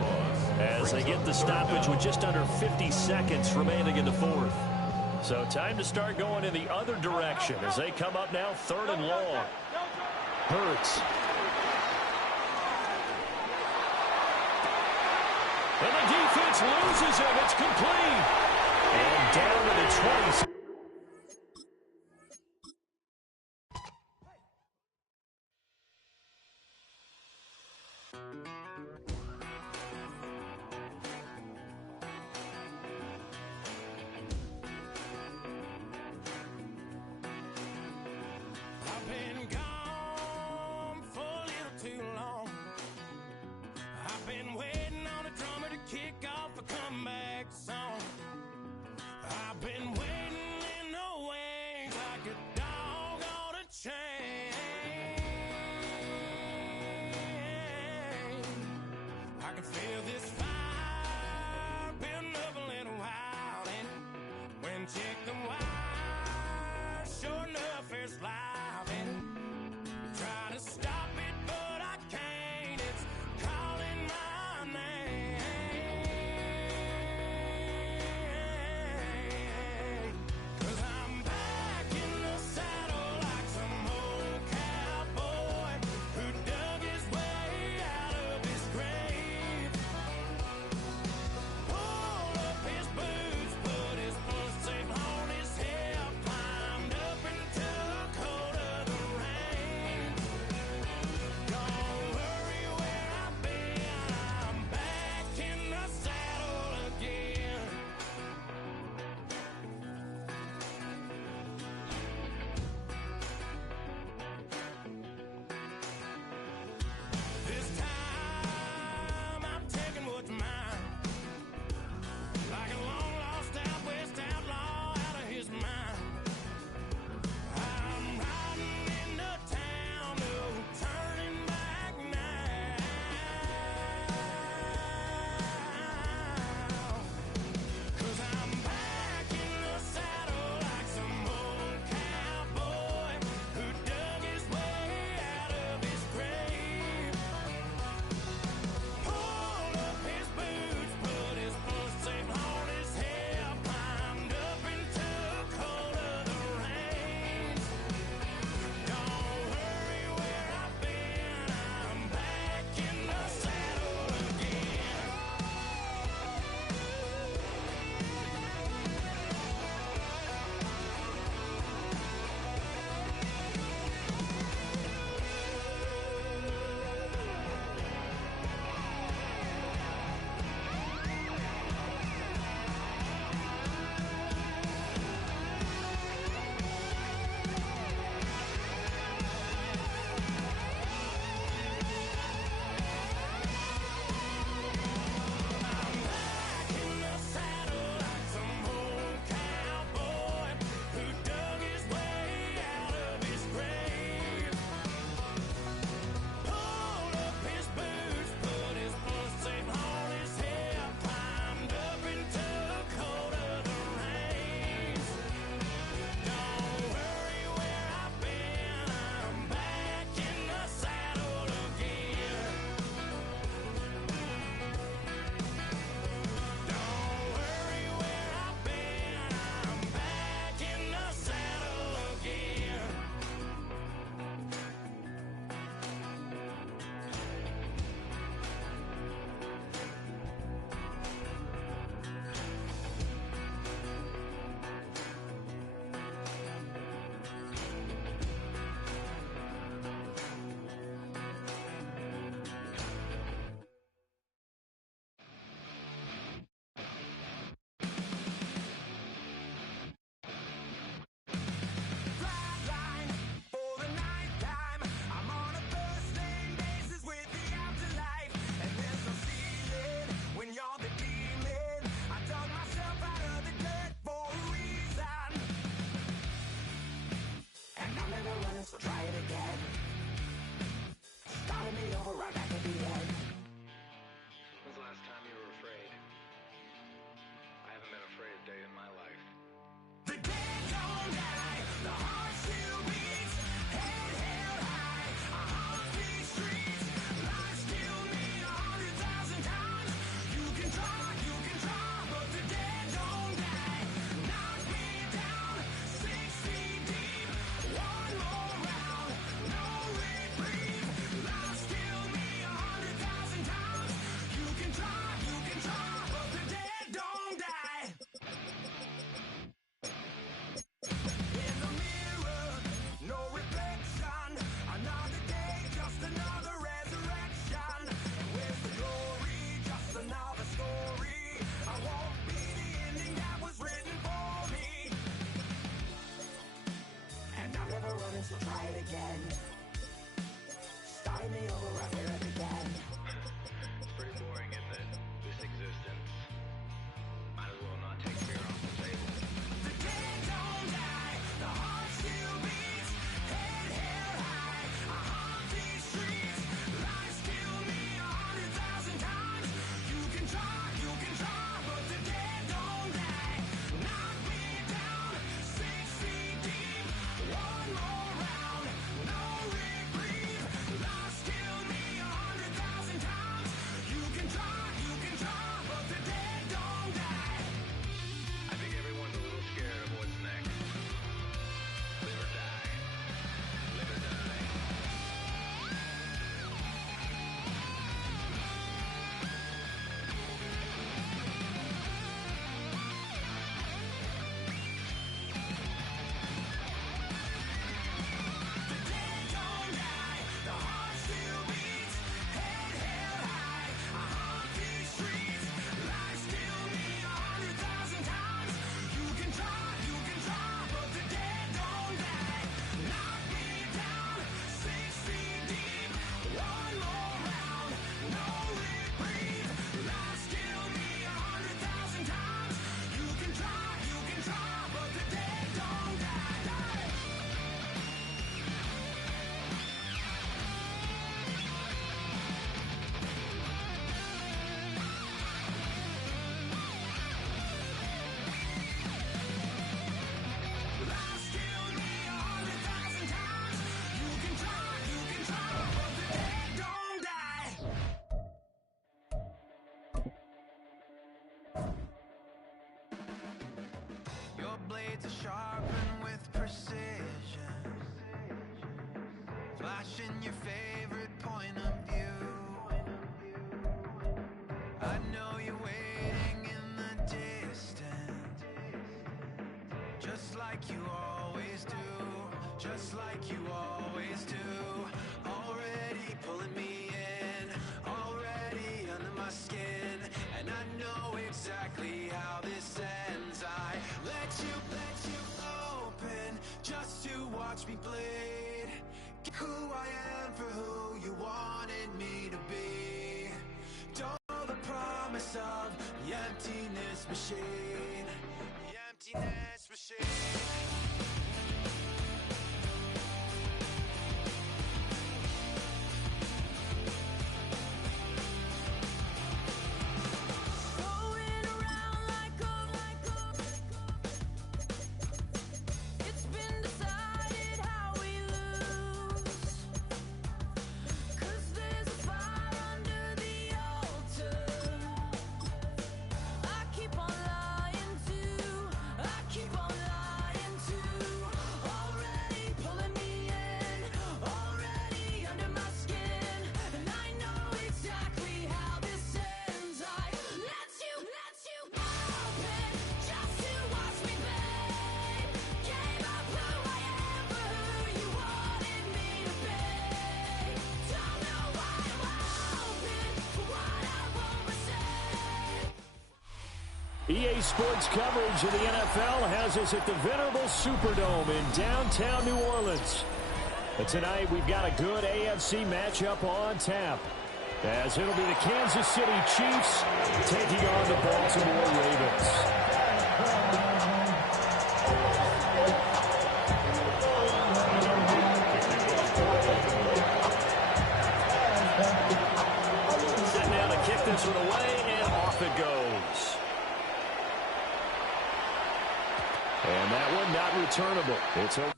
as they get the stoppage with just under 50 seconds remaining in the 4th. So time to start going in the other direction as they come up now 3rd and long. Hurts. And the defense loses him. It's complete. And down to the 20. I've been gone for a little too long. I've been waiting on a drummer to kick off a comeback song. I've been waiting watching your favorite point of view. I know you're waiting in the distance, just like you always do, just like you always do. Already pulling me in, already under my skin, and I know exactly how this ends. I let you open just to watch me bleed. Get who I am for who you wanted me to be. Don't know the promise of the emptiness machine. The emptiness machine. EA Sports coverage of the NFL has us at the venerable Superdome in downtown New Orleans. But tonight we've got a good AFC matchup on tap, as it'll be the Kansas City Chiefs taking on the Baltimore Ravens. Setting down to kick this one away, and off it goes. And that one not returnable. It's a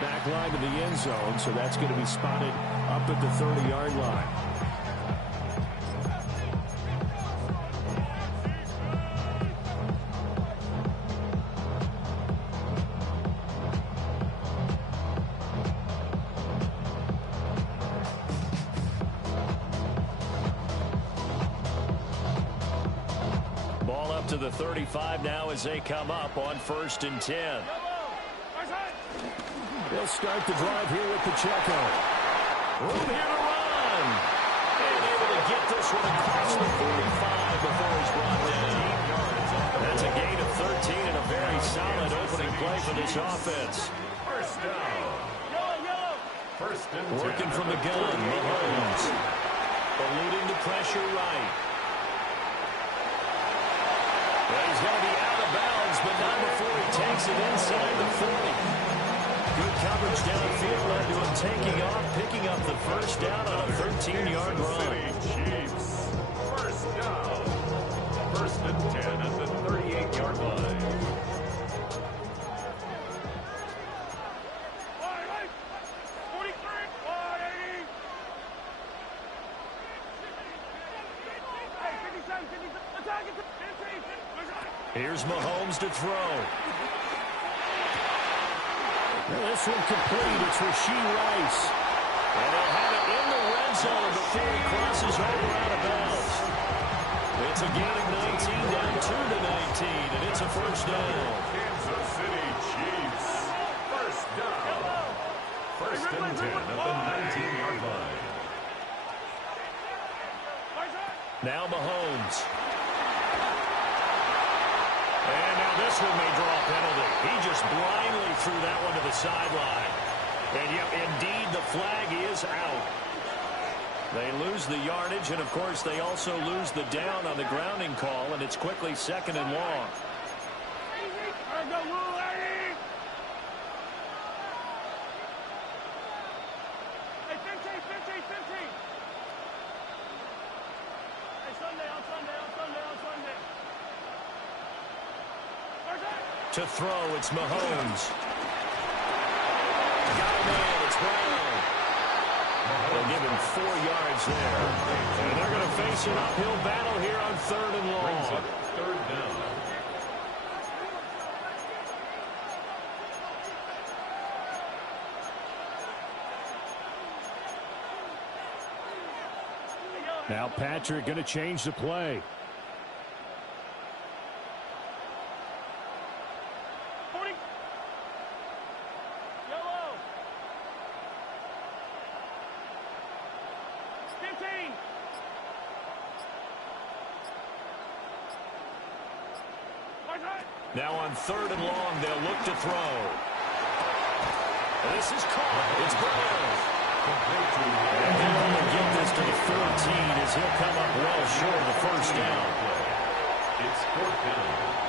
back line to the end zone, so that's going to be spotted up at the 30-yard line. Ball up to the 35 now as they come up on 1st and 10. They'll start the drive here with Pacheco. Room here to run. And able to get this one across the 45 before he's brought down. That's a gain of 13 and a very solid opening play for this offense. First down. First and 10. Working from the gun, Mahomes. Eluding the pressure right. Well, he's going to be out of bounds, but not before he takes it inside the 40. Good coverage downfield led to him taking off, picking up the first down on a 13-yard run. Chiefs. First down. First and 10 at the 38-yard line. Here's Mahomes to throw. Well, this one complete. It's Rashee Rice. And they'll have it in the red zone before he crosses over out of bounds. It's a gain of 19 down to the 19, and it's a first down. Kansas City Chiefs. First down. First and 10 at the 19-yard line. Now Mahomes. And now this one may draw a penalty. He just blindly threw that one to the sideline. And yep, indeed, the flag is out. They lose the yardage, and of course, they also lose the down on the grounding call, and it's quickly 2nd and long. To throw, it's Mahomes. Got a man, it's Brown. They'll give him 4 yards there. And they're going to face an uphill battle here on 3rd and long. 3rd down. Now Patrick going to change the play. Now on 3rd and long, they'll look to throw. This is caught. It's Brown. And he'll only get this to the 14 as he'll come up well short of the 1st down. It's 4th down.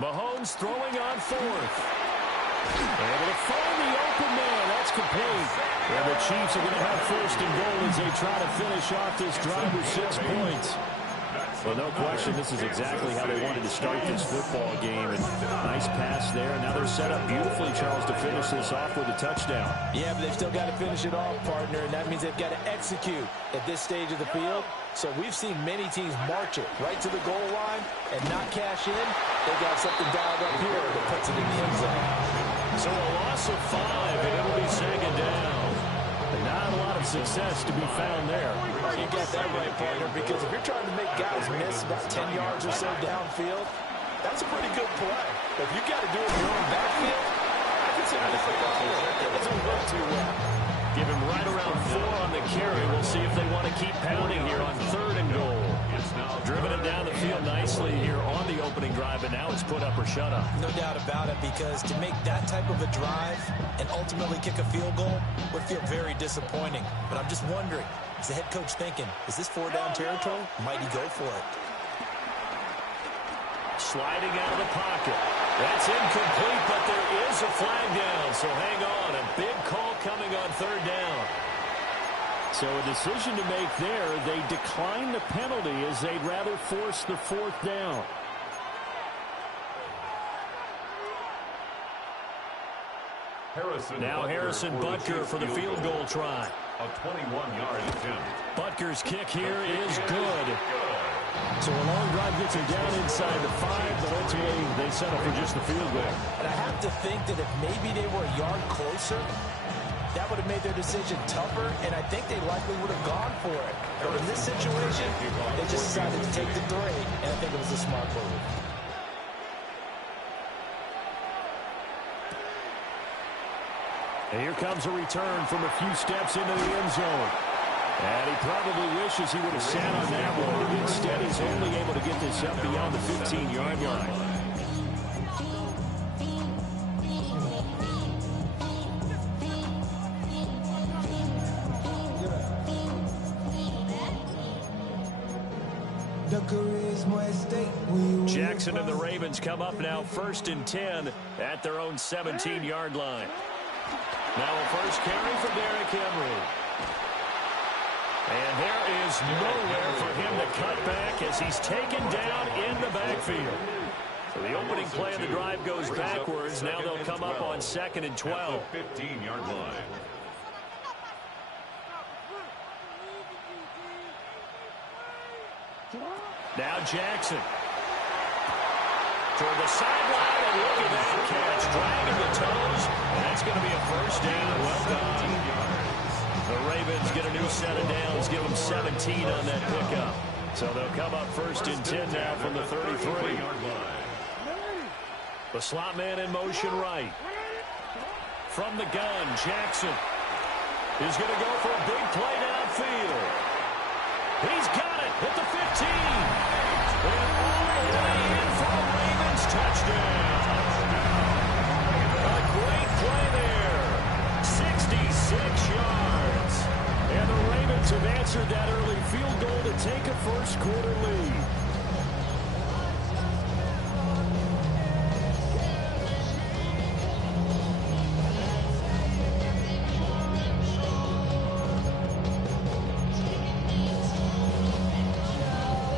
Mahomes throwing on 4th. Able to find the open man. That's complete. And the Chiefs are going to have 1st and goal as they try to finish off this drive with 6 points. Well, no question, this is exactly how they wanted to start this football game. And nice pass there. Now they're set up beautifully, Charles, to finish this off with a touchdown. Yeah, but they've still got to finish it off, partner, and that means they've got to execute at this stage of the field. So we've seen many teams march it right to the goal line and not cash in. They got something dialed up here that puts it in the end zone. So a loss of 5, and it'll be 2nd down. Not a lot of success to be found there. You got that right, partner, because if you're trying to make guys miss about 10 yards or so downfield, that's a pretty good play. But if you got to do it in your own backfield, I can see this it doesn't work too well. Give him right around 4 on the carry. We'll see if they want to keep pounding here on 3rd and goal. Driven it down the field nicely here on the opening drive, and now it's put up or shut up. No doubt about it, because to make that type of a drive and ultimately kick a field goal would feel very disappointing. But I'm just wondering, is the head coach thinking, is this 4-down territory? Might he go for it? Sliding out of the pocket. That's incomplete, but there is a flag down, so hang on. A big call coming on 3rd down. So a decision to make there. They decline the penalty as they'd rather force the 4th down. Now Harrison Butker for the field goal try. A 21-yard attempt. Butker's kick here is good. So a long drive gets him down inside the 5, but ultimately they settle for just the field goal. And I have to think that if maybe they were a yard closer, that would have made their decision tougher, and I think they likely would have gone for it. But in this situation, they just decided to take the 3, and I think it was a smart move. And here comes a return from a few steps into the end zone. And he probably wishes he would have sat on that one. Instead, he's only able to get this up beyond the 15-yard line. Jackson and the Ravens come up now 1st and 10 at their own 17-yard line. Now a first carry for Derrick Henry. And there is nowhere for him to cut back as he's taken down in the backfield. So the opening play of the drive goes backwards. Now they'll come up on 2nd and 12. 15-yard line. Now Jackson. Toward the sideline, and look at that catch. Dragging the toes. And that's going to be a first down. Well done. The Ravens get a new set of downs, give them 17 on that pickup. So they'll come up first and 10 now from the 33. The slot man in motion right. From the gun, Jackson is going to go for a big play downfield. He's got it at the 15. And all the way in for a Ravens touchdown. A great play there. 66 yards. And the Ravens have answered that early field goal to take a first quarter lead.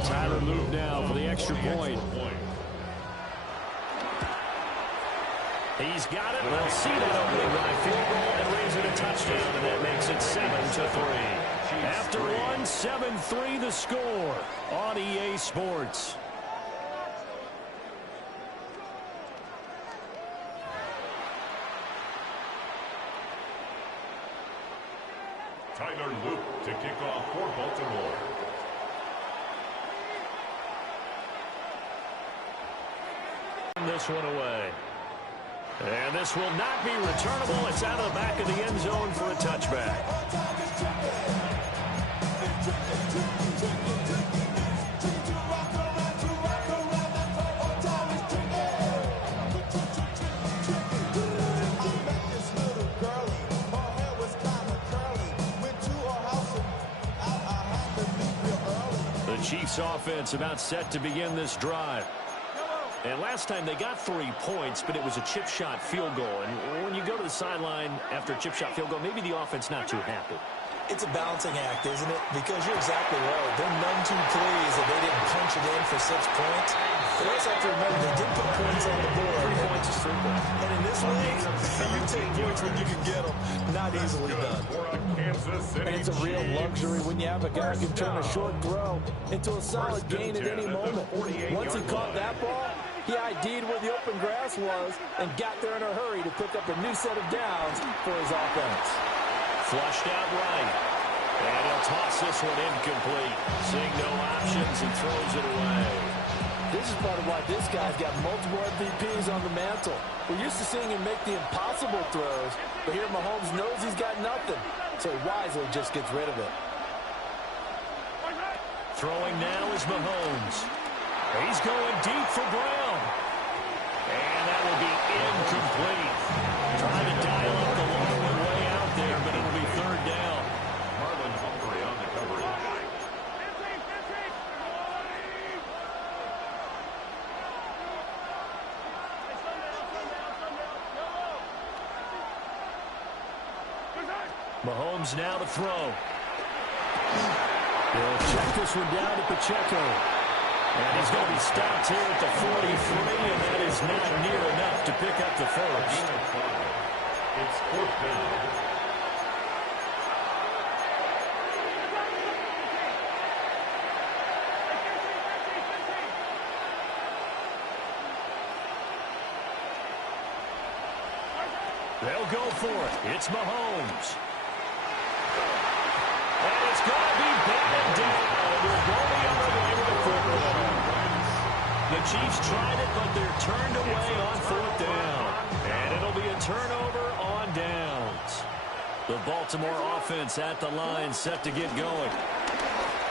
Tyler Luke now for the extra point. He's got it. We'll see that opening drive field goal and raise it a touchdown, and that makes it 7-3. After one, 7-3 the score on EA Sports. Tyler Luke to kick off for Baltimore. This one away. And this will not be returnable. It's out of the back of the end zone for a touchback. The Chiefs offense about set to begin this drive. And last time they got 3 points, but it was a chip shot field goal. And when you go to the sideline after a chip shot field goal, maybe the offense not too happy. It's a balancing act, isn't it? Because you're exactly right. They're none too pleased that they didn't punch it in for 6 points. But you also have to remember, they did put points on the board. 3 points is 3 points. And in this league, you take points when you can get them. Not easily done. And it's a real luxury when you have a guy who can turn a short throw into a solid gain at any moment. Once he caught that ball, he ID'd where the open grass was and got there in a hurry to pick up a new set of downs for his offense. Flushed out right. And he'll toss this one incomplete. Seeing no options and throws it away. This is part of why this guy's got multiple MVPs on the mantle. We're used to seeing him make the impossible throws, but here Mahomes knows he's got nothing, so he wisely just gets rid of it. Throwing now is Mahomes. He's going deep for Brown. And that will be incomplete. Trying to dial up the long way out there, but it'll be third down. Marlon Humphrey on the coverage. Mahomes now to throw. They'll check this one down to Pacheco. And he's going to be stopped here at the 43, and that is not near enough to pick up the first. It's fourth down. They'll go for it. It's Mahomes. And it's going to be batted down. We'll go the other way with a football. The Chiefs tried it, but they're turned away on fourth down. And it'll be a turnover on downs. The Baltimore offense at the line, set to get going.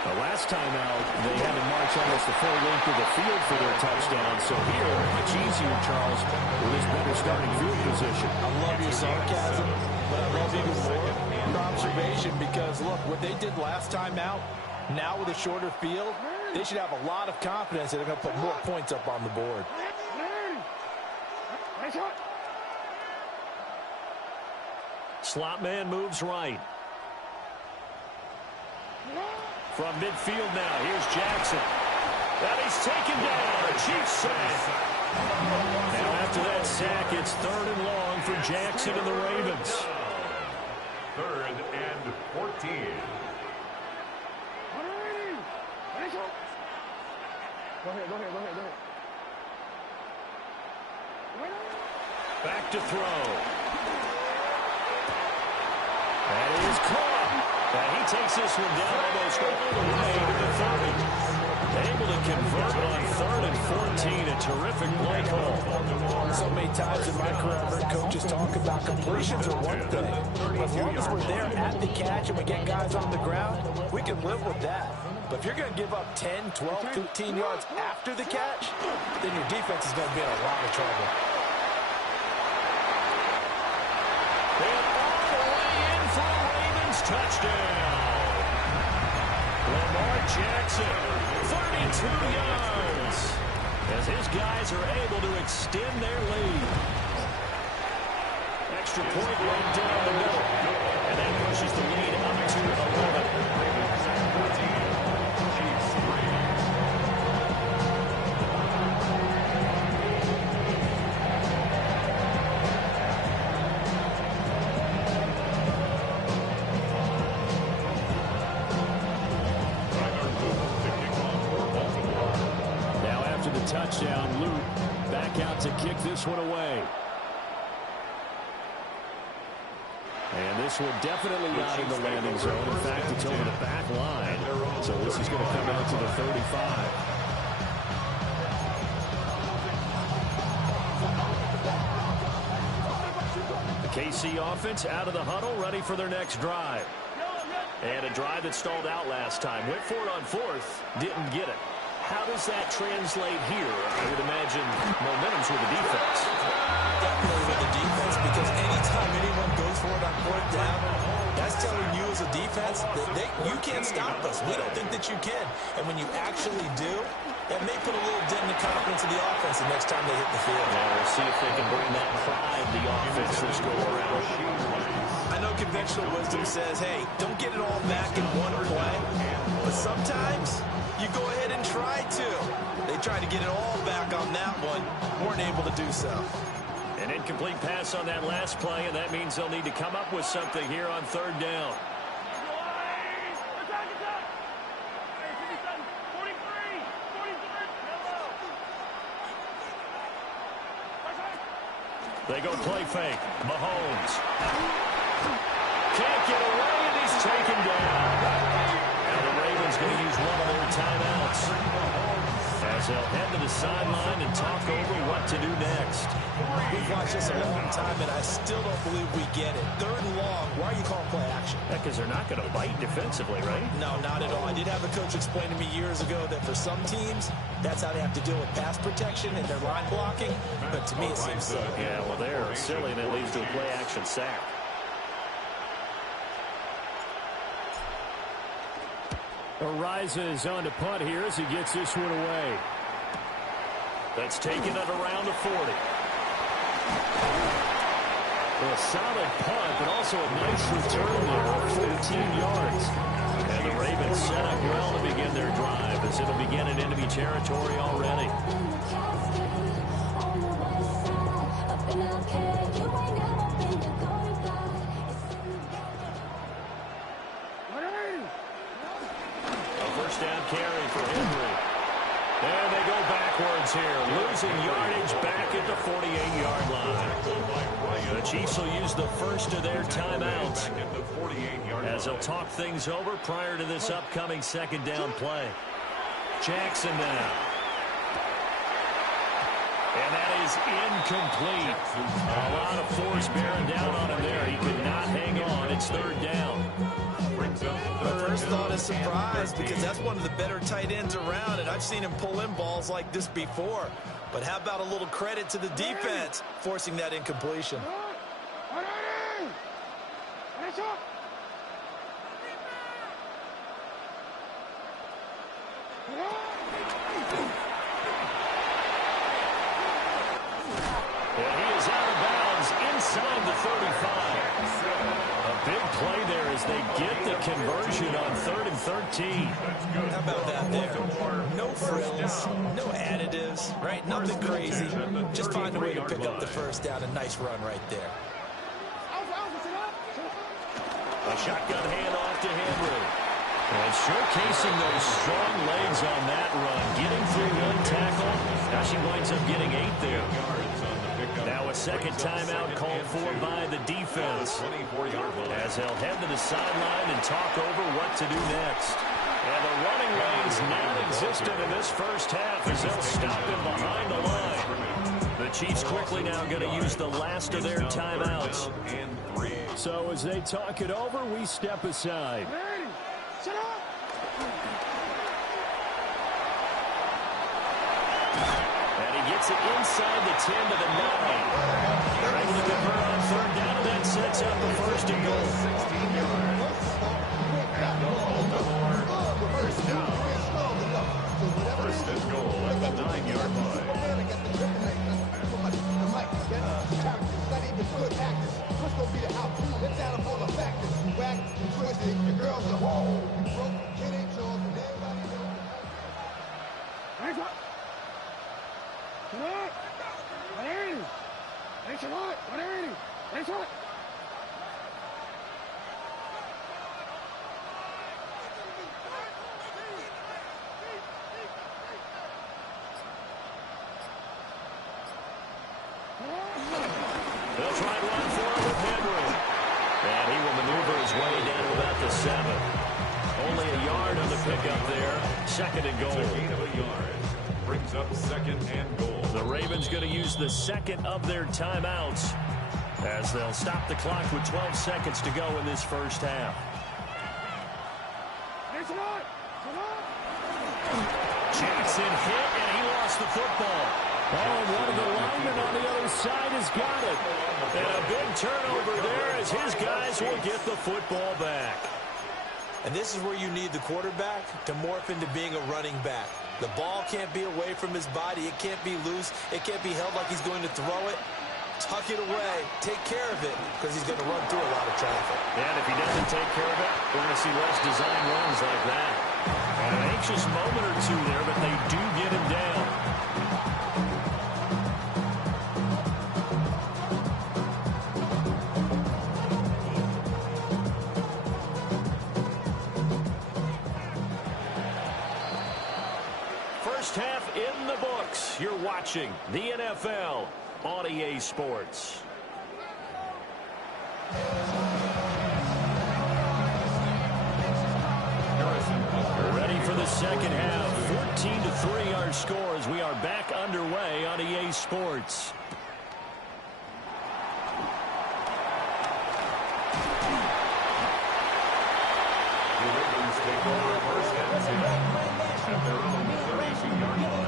The last time out, they had to march almost the full length of the field for their touchdown. So here, much easier, Charles, with his better starting field position. I love your sarcasm, but I love even more your observation because, look, what they did last time out, now with a shorter field, they should have a lot of confidence that they're going to put more points up on the board. Slot man moves right. From midfield now, here's Jackson. And he's taken down. Chiefs sack. Now after that sack, it's third and long for Jackson and the Ravens. Third and 14. Go ahead. Back to throw. That is caught. takes this one down almost all the way to the 30. Able to convert on 3rd and 14. A terrific play call. So many times in my career, I've heard coaches talk about completions are one thing. But as long as we're there at the catch and we get guys on the ground, we can live with that. But if you're going to give up 10, 12, 15 yards after the catch, then your defense is going to be in a lot of trouble. And all the way in for a Ravens touchdown. Lamar Jackson, 32 yards, as his guys are able to extend their lead. Extra point right down the middle, and that pushes the lead up to 11. Touchdown, Luke back out to kick this one away. And this one definitely not in the landing zone. In fact, it's over the back line. So this is going to come out to the 35. The KC offense out of the huddle, ready for their next drive. And a drive that stalled out last time. Went for it on 4th, didn't get it. How does that translate here? I would imagine momentum's with the defense. Definitely with the defense, because anytime anyone goes for it on 4th down, that's telling you as a defense that you can't stop us. We don't think that you can. And when you actually do, that may put a little dent in the confidence of the offense the next time they hit the field. Yeah, we'll see if they can bring that pride the offense this go around. I know conventional wisdom says, hey, don't get it all back in one play. But sometimes you go ahead and try to. They tried to get it all back on that one. Weren't able to do so. An incomplete pass on that last play, and that means they'll need to come up with something here on 3rd down. They go play fake. Mahomes. Can't get away, and he's taken down. Now the Ravens going to use one of their timeouts as they'll head to the sideline and talk over what to do next. We've watched this a long time, and I still don't believe we get it. 3rd and long, why are you calling play action? Because they're not going to bite defensively, right? No, not at all. I did have a coach explain to me years ago that for some teams, that's how they have to deal with pass protection and their line blocking. But to me, it seems silly. Yeah, well, they're silly, and it leads to a play action sack. Ariza is on to punt here as he gets this one away. That's taken at around the 40. A solid punt, but also a nice return there of 14 yards. And the Ravens set up well to begin their drive as it'll begin in enemy territory already. Down carry for Henry. And they go backwards here, losing yardage back at the 48-yard line. The Chiefs will use the first of their timeouts as they'll talk things over prior to this upcoming 2nd down play. Jackson now. And that is incomplete. A lot of force bearing down on him there. He could not hang on. It's 3rd down. My first thought is surprise, because that's one of the better tight ends around, and I've seen him pull in balls like this before. But how about a little credit to the defense forcing that incompletion? And he is out of bounds inside the 35. A big play there as they get the conversion on 3rd and 13. How about that there? No frills, no additives, right? Nothing crazy. Just find a way to pick up the first down. A nice run right there. A shotgun handoff to Henry. And showcasing those strong legs on that run. Getting through one tackle. Now she winds up getting 8 there. Now a second timeout called for by the defense, as they'll head to the sideline and talk over what to do next. And the running lane's non-existent in this first half as they'll stop him behind the line. The Chiefs quickly now going to use the last of their timeouts. So as they talk it over, we step aside. And he gets it inside the 10 to the 9. They're able to convert on third down, and that sets up a first and goal. 16 yards. And the Baltimore first down. First and goal at the 9-yard line. They'll try and run for it with Henry. And he will maneuver his way down to about the 7. Only a yard on the pickup there. Second and goal. It's a gain of a yard. Brings up second and goal. The Ravens going to use the second of their timeouts as they'll stop the clock with 12 seconds to go in this first half. Jackson hit, and he lost the football. Oh, and one of the linemen on the other side has got it. And a big turnover there as his guys will get the football back. And this is where you need the quarterback to morph into being a running back. The ball can't be away from his body. It can't be loose. It can't be held like he's going to throw it. Tuck it away. Take care of it because he's going to run through a lot of traffic. And if he doesn't take care of it, we're going to see less design runs like that. An anxious moment or two there, but they do get him down. First half in the books. You're watching the NFL on EA Sports. Ready for the second half. 14-3 our score as we are back underway on EA Sports. The Ravens take over first and 10 at their own 32-yard line.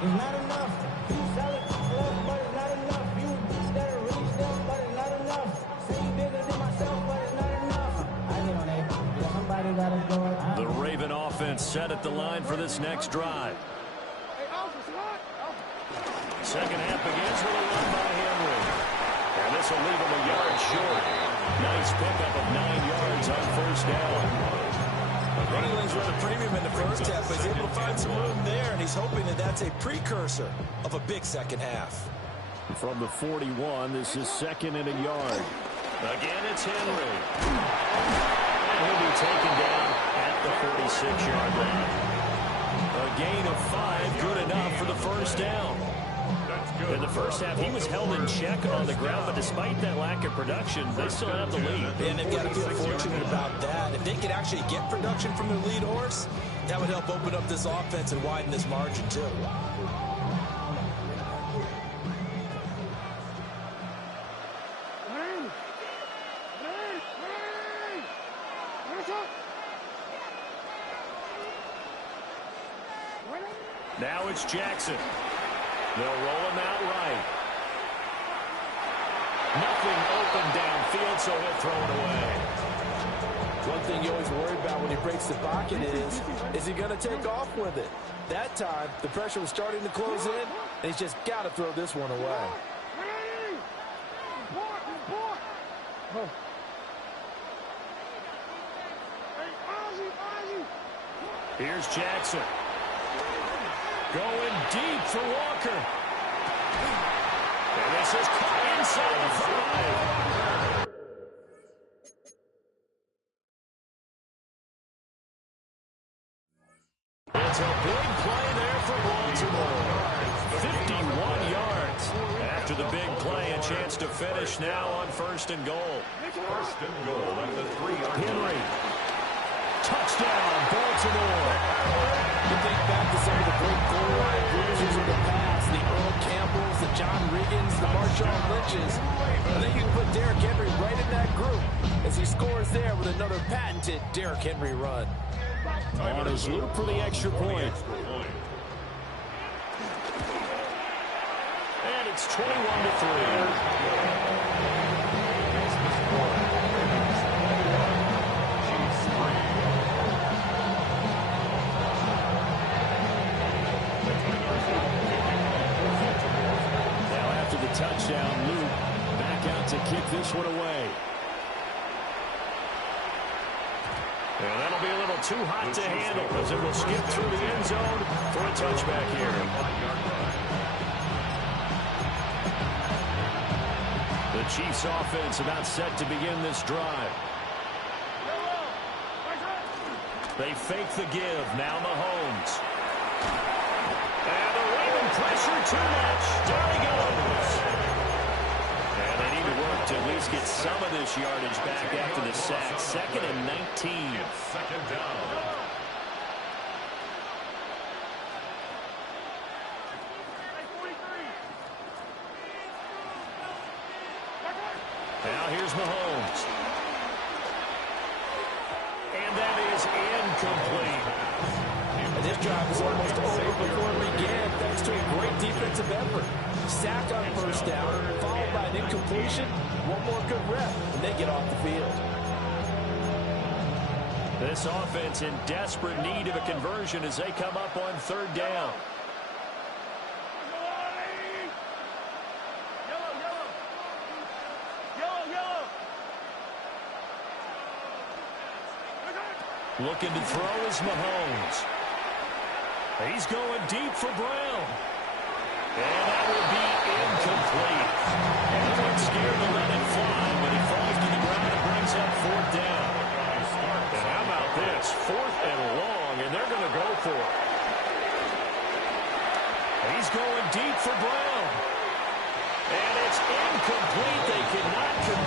It's not enough. You solid love, but it's not enough. You better reach them, but it's not enough. Say you bigger than myself, but it's not enough. I get on it. Yeah, somebody gotta go it. The Raven offense set at the line for this next drive. Second half begins with a run by Henry. And this will leave him a yard short. Nice pickup of 9 yards on first down. Running lanes were at a premium in the first half, but he's able to find some room there, and he's hoping that that's a precursor of a big second half. From the 41, this is second and a yard. Again, it's Henry. And he'll be taken down at the 46-yard line. A gain of 5, good enough for the first down. In the first half, he was held in check on the ground, but despite that lack of production, they still have the lead. And they've got to feel fortunate about that. If they could actually get production from their lead horse, that would help open up this offense and widen this margin, too. Now it's Jackson. They'll roll him out right. Nothing open downfield, so he'll throw it away. One thing you always worry about when he breaks the pocket is he going to take off with it? That time, the pressure was starting to close in, and he's just got to throw this one away. Here's Jackson. Going deep for Walker. And this is caught inside the 5. It's a big play there for Baltimore. 51 yards. After the big play, a chance to finish now on 1st and goal. 1st and goal at the 3-yard line. Henry. Touchdown, Baltimore. You think back to some of the great goal line bruisers of the past, the Earl Campbells, the John Riggins, the Marshawn Lynches. I think you can put Derrick Henry right in that group as he scores there with another patented Derrick Henry run. On his loop for the extra point. And it's 21-3. Touchdown, Luke back out to kick this one away. And that'll be a little too hot to handle as it will skip through the end zone for a touchback here. The Chiefs offense about set to begin this drive. They fake the give. Now Mahomes. And the Raven pressure too much. Down he goes. And they need to work to at least get some of this yardage back after the sack. 2nd and 19. 2nd down. Now here's Mahomes. And that is incomplete. And this drive is almost over before it began, thanks to a great defensive effort. Sack on 1st down, followed by an incompletion. One more good rep, and they get off the field. This offense in desperate need of a conversion as they come up on 3rd down. Looking to throw is Mahomes. He's going deep for Brown. And that will be incomplete. And he wasn't scared to let it fly, but he falls to the ground and brings up 4th down. And how about this? 4th and long, and they're going to go for it. He's going deep for Brown. And it's incomplete. They cannot convert.